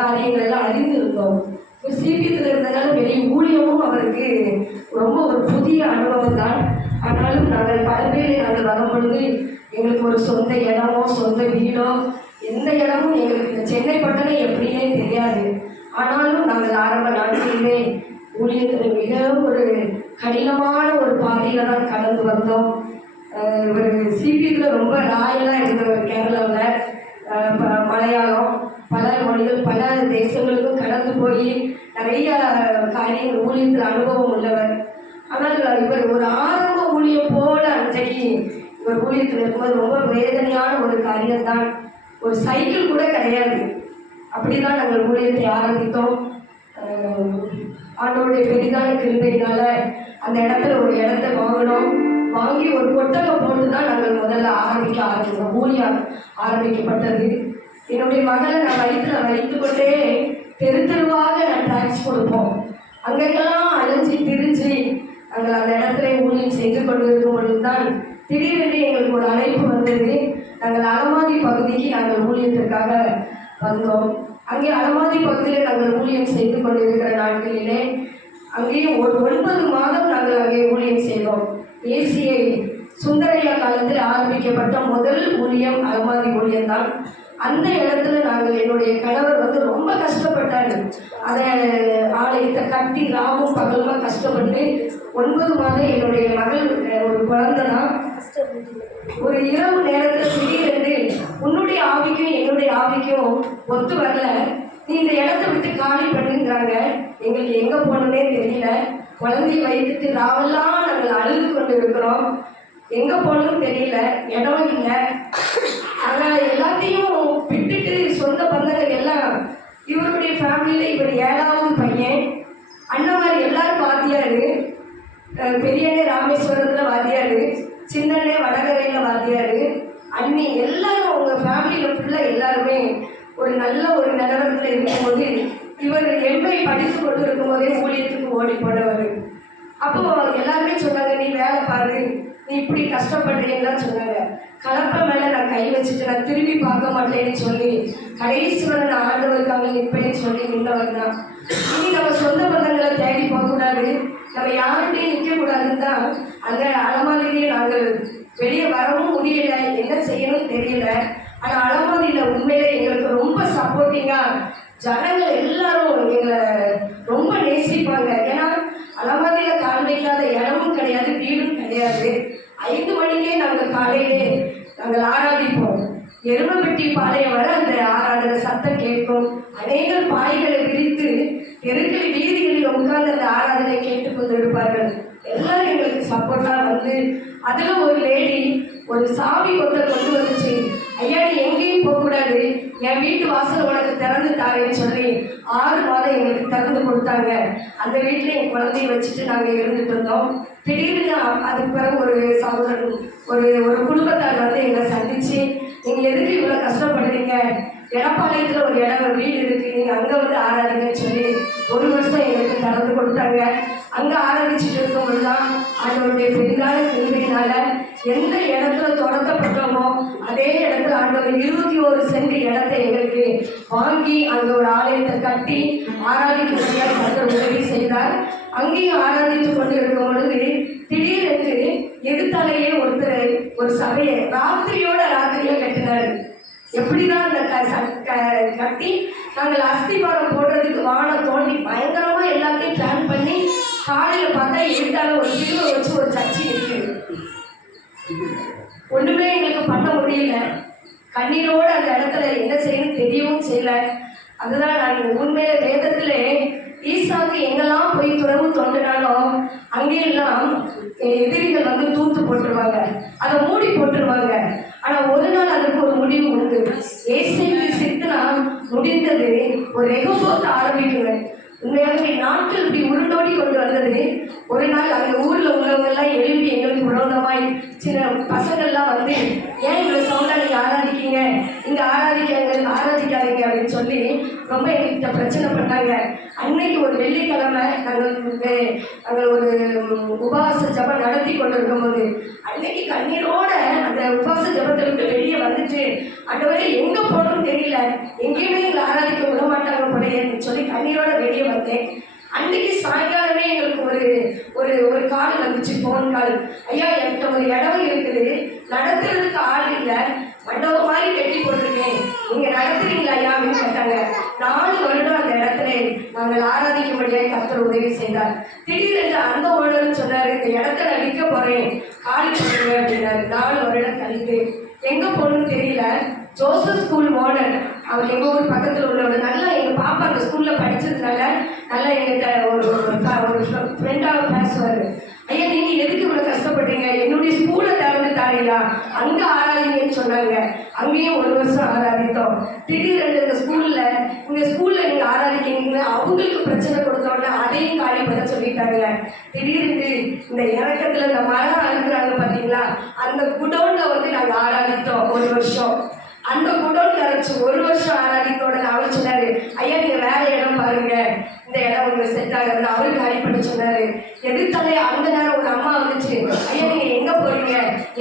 காரியங்கள் எல்லாம் அறிந்து இருந்தோம். ஒரு சீக்கிரத்தில் இருந்ததுனால வெளியே ஊழியமும் அவருக்கு ரொம்ப ஒரு புதிய குடும்பம் தான். ஆனாலும் நாங்கள் பல பேர் நாங்கள் வரும் பொழுது எங்களுக்கு ஒரு சொந்த இடமோ சொந்த வீடோ எந்த இடமும் எங்களுக்கு இந்த சென்னை பட்டணம் எப்படின்னே தெரியாது. ஆனாலும் நாங்கள் ஆரம்ப நாட்களிலே ஊழியத்தில் மிக ஒரு கடினமான ஒரு பாதையில் தான் கடந்து வந்தோம். ஒரு சிபியில் ரொம்ப ராயலாக இருந்தவர் கேரளாவில், மலையாளம், பல மொழிகள், பல தேசங்களுக்கும் கடந்து போய் நிறைய காரியங்கள் ஊழியத்தில் அனுபவம் உள்ளவர். ஆனால் இவர் ஒரு ஆரம்ப ஊழியம் போல அன்றைக்கு இவர் ஊழியத்தில் இருக்கும்போது ரொம்ப வேதனையான ஒரு காரியம்தான். ஒரு சைக்கிள் கூட கிடையாது. அப்படிதான் நாங்கள் ஊழியத்தை ஆரம்பித்தோம். ஆண்டவருடைய பெரிதான கிருபையினால அந்த இடத்துல ஒரு இடத்தை வாங்கினோம். வாங்கி ஒரு கொட்டகம் போட்டு தான் நாங்கள் முதல்ல ஆரம்பித்தோம். ஊழியம் ஆரம்பிக்கப்பட்டது. என்னுடைய மகளை நான் வயிற்றில் வைத்துக்கொண்டே தெரு தெருவாக நான் டாக்ஸ் கொடுப்போம். அங்கெல்லாம் அலைஞ்சி திரிஞ்சு நாங்கள் அந்த இடத்துல ஊழியம் செய்து கொண்டு இருக்கும் பொழுதுதான் திடீரென்று எங்களுக்கு ஒரு அழைப்பு வந்தது. நாங்கள் அலமாதி பகுதிக்கு நாங்கள் ஊழியத்திற்காக வந்தோம். அங்கே அலமாதி பகுதியில் நாங்கள் ஊழியம் செய்து கொண்டிருக்கிற நாட்களிலே அங்கேயும் ஒரு 9 மாதம் நாங்கள் அங்கே ஊழியம் செய்தோம். ஏசிஐ சுந்தரையா காலத்தில் ஆரம்பிக்கப்பட்ட முதல் ஊழியம் அலமாதி ஊழியம்தான். அந்த இடத்துல நாங்கள் என்னுடைய கணவர் ரொம்ப கஷ்டப்பட்டார். அதை ஆலயத்தை கட்டி ராவும் பகலுமா கஷ்டப்பட்டு 9 மாதம் என்னுடைய மகள் ஒரு குழந்தை தான். ஒரு இரவு நேரத்தில் திடீரென்று உன்னுடைய ஆவிக்கும் என்னுடைய ஆவிக்கும் ஒத்து வரல, நீ இந்த இடத்த விட்டு காலி பண்ணுங்கிறாங்க. எங்களுக்கு எங்கே போகணுன்னே தெரியல. குழந்தைய வைத்துட்டு ராவெல்லாம் நாங்கள் அழுது கொண்டு இருக்கிறோம். எங்கே போகணும்னு தெரியல, இடம் இல்லை. ஆனால் எல்லாத்தையும் விட்டுட்டு சொந்த பந்தங்கள் எல்லாம் இவருடைய ஃபேமிலியில் இவர் 7வது பையன். அண்ணமாரி எல்லாரும் வாத்தியாரு. பெரியண்ணே ராமேஸ்வரத்தில் வாத்தியாரு, சின்னண்ணே வடகரையில் வாத்தியாரு, அண்ணி எல்லாரும் அவங்க ஃபேமிலியில் ஃபுல்லாக எல்லாருமே ஒரு நல்ல ஒரு நிலவரத்தில் இருக்கும்போது இவர் எம்ஏ படித்து கொண்டு இருக்கும்போதே ஊழியத்துக்கு ஓடி போனவர். அப்போ எல்லாருமே சொன்னாங்க, நீ வேலை பாரு, நீ இப்படி கஷ்டப்படுறீங்கன்னு சொன்னாங்க. கலப்பை மேலே நான் கை வச்சுட்டு நான் திரும்பி பார்க்க மாட்டேன்னு சொல்லி கடைசி வரை நான் ஆண்டவருக்காக நிற்பேன்னு சொல்லி நின்றவர் தான். இனி நம்ம சொந்த பந்தங்களை தேடி போகக்கூடாது, நம்ம யார்கிட்டையும் நிற்கக்கூடாதுன்னு தான் அந்த அலமாதிரியே நாங்கள் வெளியே வரவும் முடியலை, என்ன செய்யணும்னு தெரியல. ஆனால் அலமாதியில் உண்மையிலே எங்களுக்கு ரொம்ப சப்போர்ட்டிங்காக ஜனங்கள் எல்லாரும் எங்களை ரொம்ப நேசிப்பாங்க. ஏன்னா அலமாதியில் கால் வைக்காத இடமும் கிடையாது, வீடும் கிடையாது. 5 மணிக்கே நாங்கள் காலையிலே நாங்கள் ஆராதிப்போம். எருமப்பட்டி பாளையம் வர அந்த ஆராதனை சத்தம் கேட்கும். அநேகர் பாய்களை விரித்து தெருக்கள் வீதிகளில் உட்கார்ந்து அந்த ஆராதனை கேட்டுக்கொண்டு இருப்பார்கள். எல்லாரும் எங்களுக்கு சப்போர்ட்டாக வந்து அதில் ஒரு லேடி ஒரு சாவி கொட்டை கொண்டு வந்துச்சு. ஐயா, நீ எங்கேயும் போகக்கூடாது, என் வீட்டு வாசல் உனக்கு திறந்து தாரேன்னு சொல்லி 6 மாதம் எங்களுக்கு திறந்து கொடுத்தாங்க. அந்த வீட்டில் என் குழந்தைய வச்சுட்டு நாங்கள் இருந்துட்டு இருந்தோம். திடீர்னு அதுக்கு பிறகு ஒரு சகோதரன் ஒரு குடும்பத்தார் வந்து எங்களை சந்திச்சு, நீங்கள் எதுக்கு இவ்வளோ கஷ்டப்படுறீங்க, எடப்பாளையத்தில் ஒரு இடம் வீடு இருக்குது, நீங்கள் அங்கே வந்து ஆராதிங்கன்னு சொல்லி 1 வருஷம் எங்களுக்கு திறந்து கொடுத்தாங்க. அங்கே ஆராதிச்சுட்டு இருக்கும்போது தான் ஆண்டவருடைய பெரிதான கிருபையினால எந்த இடத்துல தொடர்த்தப்பட்டோமோ அதே இடத்துல ஆண்டவர் 21 சென்ட் இடத்தை எங்களுக்கு வாங்கி அங்கே ஒரு ஆலயத்தை கட்டி ஆராதிக்கும்படியாக கர்த்தர் உதவி செய்தார். அங்கேயும் ஆராதித்து கொண்டு இருக்கும் பொழுது திடீரென்று எதிர்த்தாலேயே ஒருத்தர் ஒரு சபையை ராத்திரியாக கட்டினார். எப்படிதான் அந்த கட்டி நாங்கள் அஸ்திபாரம் போடுறதுக்கு வானம் தோண்டி பயங்கரமாக எல்லாத்தையும் பிளான் பண்ணி காலையில் பார்த்தா எடுத்தாலும் ஒரு சிலுவை வச்சு ஒரு சர்ச்சை இருக்குது. ஒன்றுமே எங்களுக்கு பண்ண முடியல. கண்ணீரோடு அந்த இடத்துல என்ன செய்யணும் தெரியவும் செய்யலை. அதுதான் நான் உண்மையில வேதத்தில் ஈசாக்கு எங்கெல்லாம் போய் துறவு தோன்றினாலும் அங்கேயெல்லாம் எதிரிகள் வந்து தூத்து போட்டுருவாங்க, அதை மூடி போட்டுருவாங்க. ஆனால் ஒரு நாள் அதுக்கு ஒரு முடிவு உண்டு. ஏசைக்கு சித்தனா முடிந்தது ஒரு ரெகோபோத்து ஆரம்பிக்குங்க. உண்மையாக நாட்கள் இப்படி உருண்டோடி கொண்டு வந்தது. ஒரு நாள் அந்த ஊரில் உள்ளவங்கெல்லாம் எழுப்பி எங்களுக்கு விரோதமாய் சின்ன பசங்கள்லாம் வந்து, ஏன் இவ்வளோ சவுண்டாக நீங்கள் ஆராதிக்கீங்க, இங்கே ஆராதிக்காதீங்க அப்படின்னு சொல்லி ரொம்ப எங்கள்கிட்ட பிரச்சனை பண்ணாங்க. அன்னைக்கு ஒரு வெள்ளிக்கிழமை நாங்கள் ஒரு உபவாச ஜபம் நடத்தி கொண்டு இருக்கும்போது அன்னைக்கு கண்ணீரோட அந்த உபவாச ஜபத்தை விட்டு வெளியே வந்துட்டு, ஆண்டவரே எங்கே போகணும்னு தெரியல, எங்கேயுமே எங்களை ஆராதிக்க விட மாட்டாங்க போலையேன்னு சொல்லி கண்ணீரோட வெளியே வந்தேன். அன்னைக்கு சாயங்காலமே எங்களுக்கு ஒரு ஒரு ஒரு கால் வந்துச்சு, ஃபோன் கால். ஐயா என்கிட்ட ஒரு இடம் இருக்குது, நடத்துறதுக்கு ஆள் இல்லை, மண்டபம் மாதிரி கட்டி போட்டிருக்கேன், நீங்க நடத்துறீங்களா ஐயா அப்படின்னு கேட்டாங்க. 4 வருடம் அந்த இடத்துல நாங்கள் ஆராதிக்கும்படியாக கர்த்தர் உதவி செய்தார். திடீரென்று அந்த ஓனர் சொன்னாரு, இந்த இடத்த நான் விற்க போறேன், காலி பண்ணுங்க அப்படின்னாரு. 4 வருடம் கழித்து எங்க போகணும்னு தெரியல. ஜோசப் ஸ்கூல் ஓனர், அவர் எங்க ஊர் பக்கத்தில் உள்ளவர், நல்லா எங்க பாப்பா அந்த ஸ்கூல்ல படிச்சதுனால நல்லா எங்கிட்ட ஒரு ஃப்ரெண்டாக பேசுவார். ஐயா நீங்க எதுக்கு இவ்வளவு கஷ்டப்படுறீங்க, என்னுடைய ஸ்கூலை திறந்து தாரையா, அங்க ஆராதிங்கன்னு சொன்னாங்க. அங்கேயும் 1 வருஷம் ஆராதித்தோம். திடீரென்று இந்த ஸ்கூல்ல நீங்க ஆராதிக்கிறீங்களா, அவங்களுக்கு பிரச்சனை கொடுத்தோம்னா அதையும் காலி பண்ண சொல்லிட்டாங்க. திடீரென்று இந்த இறக்கத்துல இந்த மரம் அறுக்குறாங்க பாத்தீங்களா, அந்த குடோன்ல வந்து நாங்க ஆராதித்தோம் 1 வருஷம். அந்த குடோன் அரைச்சு 1 வருஷம் ஆராதித்தோட அவர் சொன்னாரு, ஐயா நீங்க வேற இடம் பாருங்க, இந்த இடம் உங்களுக்கு செட் ஆகுதுன்னு அவரு காலி பண்ணி சொன்னாரு. எதிர்த்தாலே அந்த நேரம் ஒரு அம்மா வந்துச்சு, ஐயா நீங்க எங்க போறீங்க,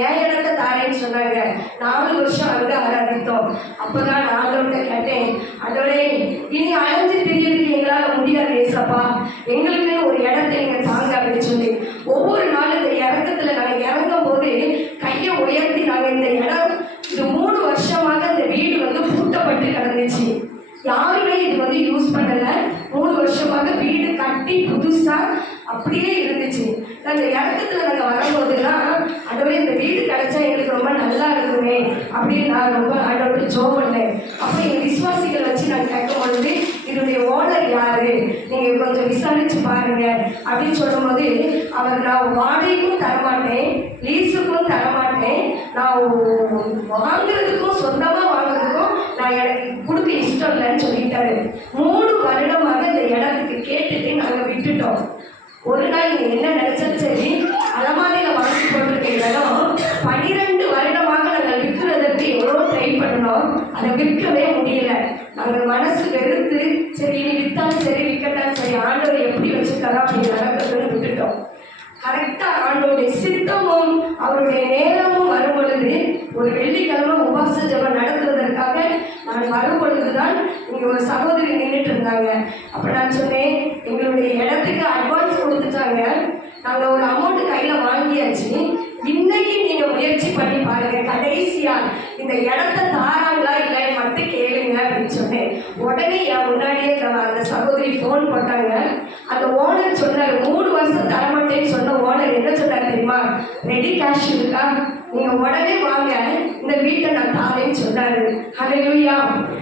என் இடத்த தாரேன்னு சொன்னாங்க. 4 வருஷம் அங்க ஆராதித்தோம். அப்பதான் நான் ஆண்டவர்கிட்ட கேட்டேன், ஆண்டவரே இனி அலைஞ்சு திரியறதுக்கு எங்களால முடியாது ஏசப்பா, எங்களுக்கு ஒரு இடத்தை நீங்க தாங்க அப்படின்னு சொல்லி ஒவ்வொரு நாளும் இந்த இறக்கத்துல நாங்க இறங்கும் போது கையை உயர்த்தி நாங்க இந்த இடம், இது 3 வருஷமாக இந்த வீடு வந்து பூட்டப்பட்டு கிடந்துச்சு, யாருமே இது வந்து யூஸ் பண்ணல. 3 வருஷமாக வீடு கட்டி புதுசா அப்படியே இருந்துச்சு. நாங்கள் இடத்துல நாங்கள் வரும்போதுலாம் ஆண்டவரே இந்த வீடு கிடைச்சா எங்களுக்கு ரொம்ப நல்லா இருக்குமே அப்படின்னு நான் ரொம்ப ஆண்டவருக்கு ஜோ பண்ணேன். அப்போ எங்கள் விசுவாசிகளை வச்சு நான் கேட்கும் பொழுது, இதனுடைய ஓனர் யாரு, நீங்க கொஞ்சம் விசாரிச்சு பாருங்க அப்படின்னு சொல்லும் போது, அவர் நான் வாடகைக்கும் தரமாட்டேன், லீஸுக்கும் தரமாட்டேன், நான் வாங்குறதுக்கும் சொந்தமா வாங்குறதுக்கும் நான் எனக்கு கொடுக்க இஷ்டம் இல்லைன்னு சொல்லிட்டாரு. 3 வருடமாக இந்த இடத்துக்கு கேட்டுட்டு நாங்கள் விட்டுட்டோம். ஒரு நாள் நீங்க என்ன நினைச்சாலும் சரி, அலமாரியில வாங்கி போட்டிருக்க இடம் 12 வருடமாக நாங்கள் விற்கிறதுக்கு எவ்வளோ ட்ரை பண்ணோம், அதை விற்கவே முடியல. நாங்கள் மனசு வெறுத்து சரி இனி விற்றாலும் சரி விற்கட்டாலும் சரி, ஆண்டவர் எப்படி வச்சுருக்காரா அப்படி நடக்கிறதுன்னு விட்டுட்டோம். கரெக்டா ஆண்டோடைய சித்தமும் அவருடைய நேரமும் வரும் பொழுது, ஒரு வெள்ளிக்கிழமை உபாச ஜெபம் நடத்துவதற்காக நான் வரும் பொழுதுதான் இங்க ஒரு சகோதரி நின்றுட்டு இருந்தாங்க. அப்ப நான் சொன்னேன், எங்களுடைய இடத்துக்கு அட்வான்ஸ் கொடுத்துட்டாங்க, நாங்க ஒரு அமௌண்ட் கையில வாங்கியாச்சு, இன்னைக்கு நீங்க முயற்சி பண்ணி பாருங்க, கடைசியா இந்த இடத்த தாராங்களா இல்லை மட்டும் கேளுங்க அப்படின்னு சொன்னேன். உடனே என் முன்னாடியே அந்த சகோதரி போன் போட்டாங்க. அந்த ஓனர் சொன்னார், 3 வருஷம் தரமாட்டேன்னு சொன்ன ஓனர் என்ன சொன்னார் தெரியுமா, ரெடி கேஷ் இருக்கா, நீங்க உடனே வாங்க, இந்த வீட்டை நான் தாரேன்னு சொன்னாரு. ஹல்லேலூயா.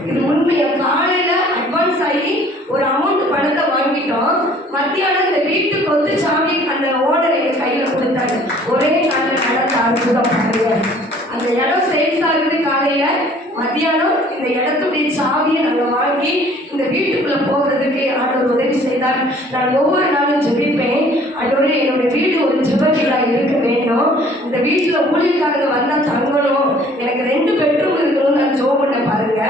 இது உண்மையா. காலையில அட்வான்ஸ் ஆகி ஒரு அமௌண்ட் பணத்தை வாங்கிட்டோம், மத்தியானம் இந்த வீட்டுக்கு வந்து சாமி அந்த ஓனர் எங்க கையில கொடுத்தாரு. ஒரே நாள்ல நடந்த அற்புதம் பாருங்க. அந்த இடம் சேல்ஸ் ஆகுது காலையில, மத்தியானம் இந்த இடத்துடைய சாவியை நாங்கள் வாங்கி இந்த வீட்டுக்குள்ள போகிறதுக்கு ஆண்டவர் உதவி செய்தார். நான் ஒவ்வொரு நாளும் ஜெபிப்பேன், ஆண்டவரே என்னுடைய வீடு ஒரு ஜெப வீடாக இருக்க வேண்டும், இந்த வீட்டில் ஊழியக்காரங்க வந்தால் தங்கணும், எனக்கு 2 பெட்ரூம் இருக்கணும்னு நான் ஜோ பண்ண பாருங்க.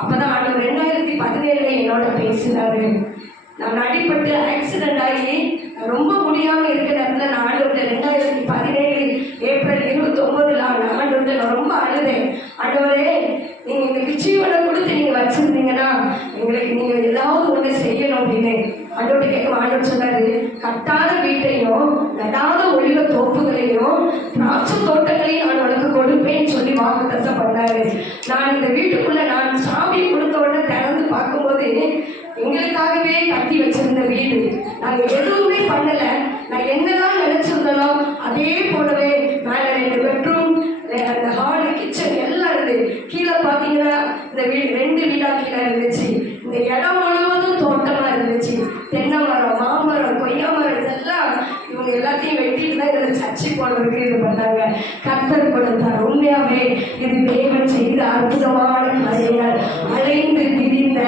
அப்பதான் ஆண்டவர் 2017 என்னோட பேசினாரு. நான் அடிப்பட்டு ஆக்சிடென்ட் ஆகி ரொம்ப முடியாம இருக்கிற நேரத்தில் நான் ஆண்டவர்கிட்ட 2017 ஏப்ரல் 29 ஆண்டவர்கிட்ட நான் ரொம்ப அழுதேன். ஆண்டவரே நீங்க இந்த பிச்சையோட கொடுத்து நீங்க வச்சிருந்தீங்கன்னா எங்களுக்கு நீங்க ஏதாவது ஒண்ணு செய்யணும் அப்படின்னு ஆண்டவர்கிட்ட கேட்க ஆண்டவர் சொன்னாரு, கட்டாத வீட்டையும் நடாத ஒளிவ தோப்புகளையும் திராட்சை தோட்டங்களையும் நான் உனக்கு கொடுப்பேன்னு சொல்லி வாக்குத்தத்தம் பண்ணாரு. நான் இந்த வீட்டுக்குள்ள நான் சாமி கொடுத்த உடனே திறந்து பார்க்கும்போது எங்களுக்காகவே கட்டி வச்சிருந்த வீடு, நாங்க எதுவுமே பண்ணல, நான் என்னதான் நினைச்சிருந்தனோ அதே போலவே மேல 2 பெட்ரூம், அந்த ஹாலு, கிச்சன் எல்லாம் இருந்து, கீழே பாத்தீங்கன்னா இந்த வீடு 2 வீடா கீழே இருந்துச்சு. இந்த இடம் முழுவதும் தோட்டமா இருந்துச்சு, தென்னை மரம், மாமரம், கொய்யா மரம், இதெல்லாம் இவங்க எல்லாத்தையும் வெட்டிட்டு தான் இதில் சர்ச்சை போடுறதுக்கு இது பண்ணாங்க. கர்த்தர் கொடுத்தார். உண்மையாவே இது தேவன் செய்த அற்புதமான காரியங்கள். அலைந்து திரிந்த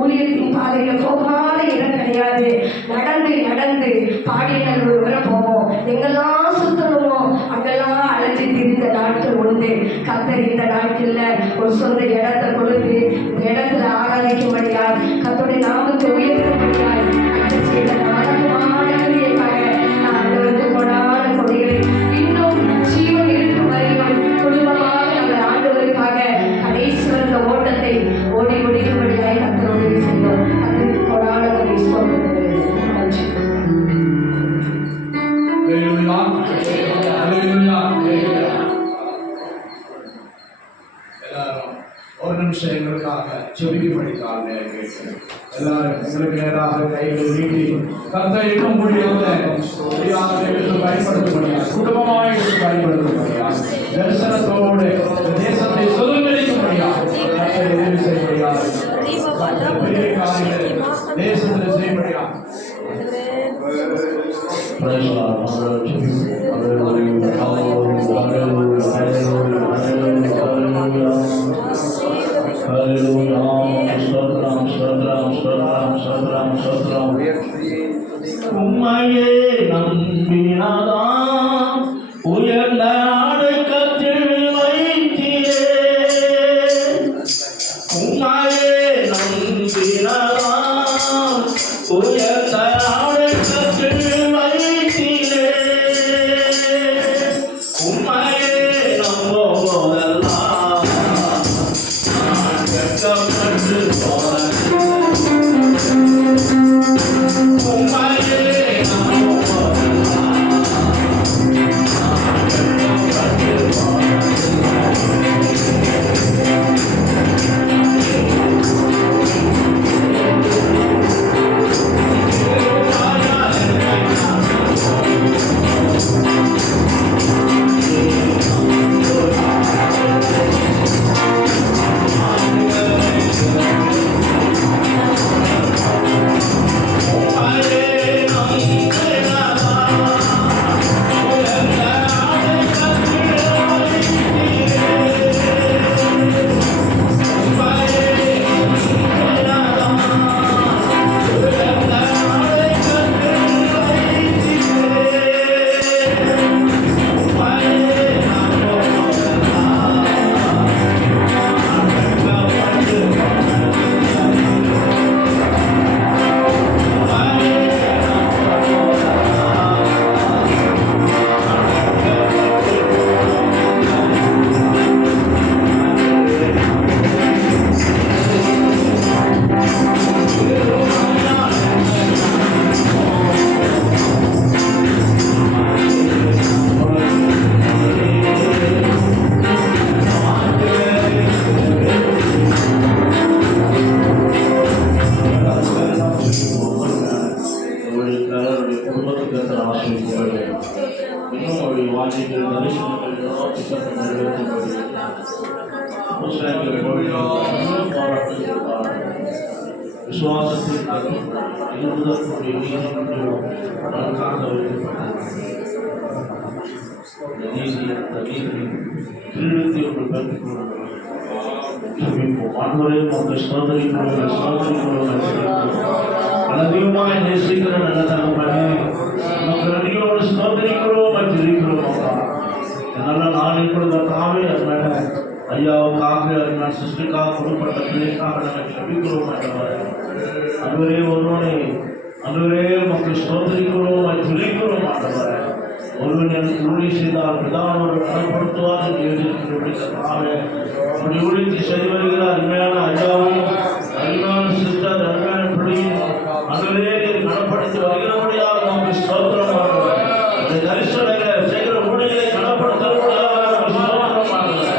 ஊழியத்தின் பாதையில போகாத இடம் கிடையாது. நடந்து நடந்து பாடியனர் ஒரு போவோம், எங்கெல்லாம் சுத்தணுமோ அங்கெல்லாம் அலைஞ்சு திரிந்த நாட்கள் உண்டு. கர்த்தர் இந்த நாட்கள்ல ஒரு சொந்த இடத்தை கொடுத்து இந்த இடத்துல ஆராதிக்கும்படியார், கர்த்தருடைய நாமத்தை உயர்த்தும்படியார் கர்த்தர் செய்த அழகான கிரியைக்காக நான் வந்து கொடான கொடிகளை இன்னும் ஜீவன் இருக்கும் வரையும் குடும்பமாக நாங்கள் ஆண்டவருக்காக கடைசி வந்த ஓட்டத்தை ஓடி முடிக்கும்படியாய் கர்த்தர் உதவி செய்வோம். கர்த்தருக்கு கொடான கொடி சொல்லுங்கள். எல்லாரும் ஒரு நிமிஷம் எங்களுக்காக செபிக்கும்படிக்காக கேட்கிறேன். எல்லாரும் எங்களுக்கு நேராக கைகளை நீட்டி கர்த்தர் இன்னும் முடியாத எடுத்து பயன்படுத்தும்படியாக குடும்பமாக எடுத்து பயன்படுத்தும்படியாக தரிசனத்தோடு தேசத்தை சுதந்திரிக்கும்படியாக கர்த்தர் உதவி செய்யும்படியாக பெரிய காரியங்களை தேசத்தில் செய்யும்படியாக உம்மையே நம்பினாதான் உயர்ந்த அடக்கத்தில் வைத்தீரே. உம்மையே நம்பினாதான் உயர்ந்த அடக்கத்தில் வைத்தீரே. உம்மையே நம்பும் போதெல்லாம் நான் வெட்கப்பட்டு போனேன். அதிகமாக நேசிக்கிற நல்ல தகப்பனே, நமக்கு நன்றியோடு ஸ்தோத்திரிக்கிறோம் ஜெபிக்கிறோம். நல்ல நாளில் கொடுத்த தாவே அருமையான ஐயாவுக்காக அருமையான சிஸ்டருக்காக கொடுக்கப்பட்ட பிள்ளைக்காக நாங்கள் ஜெபிக்கிறோம். அன்றுவரே ஒருவனை அன்றுவரே மக்கள் ஸ்தோத்திரிக்கிறோம் ஜெபிக்கிறோம். ஒருவன் எனக்கு ஊழி செய்தால் பிரதானோடு கனப்படுத்துவார் என்று எழுதியிருக்கிறபடி அப்படி ஊழித்து செய்து வருகிற அருமையான ஐயாவும் அருமையான சிஸ்டர் அருமையான பிள்ளையும் அன்றுவரே கனப்படுத்தி வருகிறபடியாக நமக்கு ஸ்தோத்திரம் ஆடுவார். அந்த தரிசனங்களை செய்கிற ஊழியரை கனப்படுத்துவதாக ஸ்தோத்திரம் ஆடுவார்.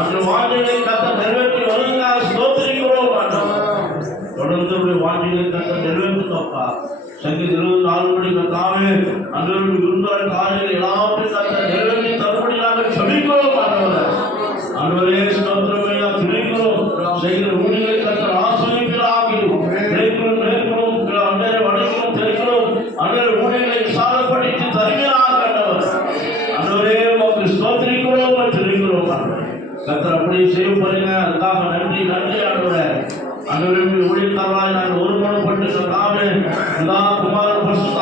அன்று வாஞ்சையை கத்த நிறைவேற்றி வருகிறார் ஸ்தோத்திரிக்கிறோம். தொடர்ந்து வாஞ்சையை கத்த நிறைவேற்றுப்பா. சங்கீத 24 படி கத்தாவே அன்று விருந்தாள் காலையில் எல்லாவற்றையும் கத்த நிறைவேற்றி தரும்படி நாங்கள் ஜெபிக்கிறோம். அன்றுவரே ஸ்தோத்திரமையா துணைக்கிறோம். செய்கிற ஊழியரை கத்த ஆசிரியர்களாக நினைக்கிறோம் நினைக்கிறோம் அன்றரை வணக்கிறோம் தெரிகிறோம். அன்றரை ஊழியர்களை விசாரப்படுத்தி தருமையாக கண்டவர் அன்றுவரே உங்களுக்கு ஸ்தோத்திரிக்கிறோம் துணைக்கிறோம். கத்தர் அப்படியே செய்ய போறீங்க. அதுக்காக நன்றி நன்றி ஆண்டவரே. அன்றுவரே ஊழியர்களாய் நாங்கள் ஒருமனப்பட்டு சொல்லாமல் குமார பரிசுத்த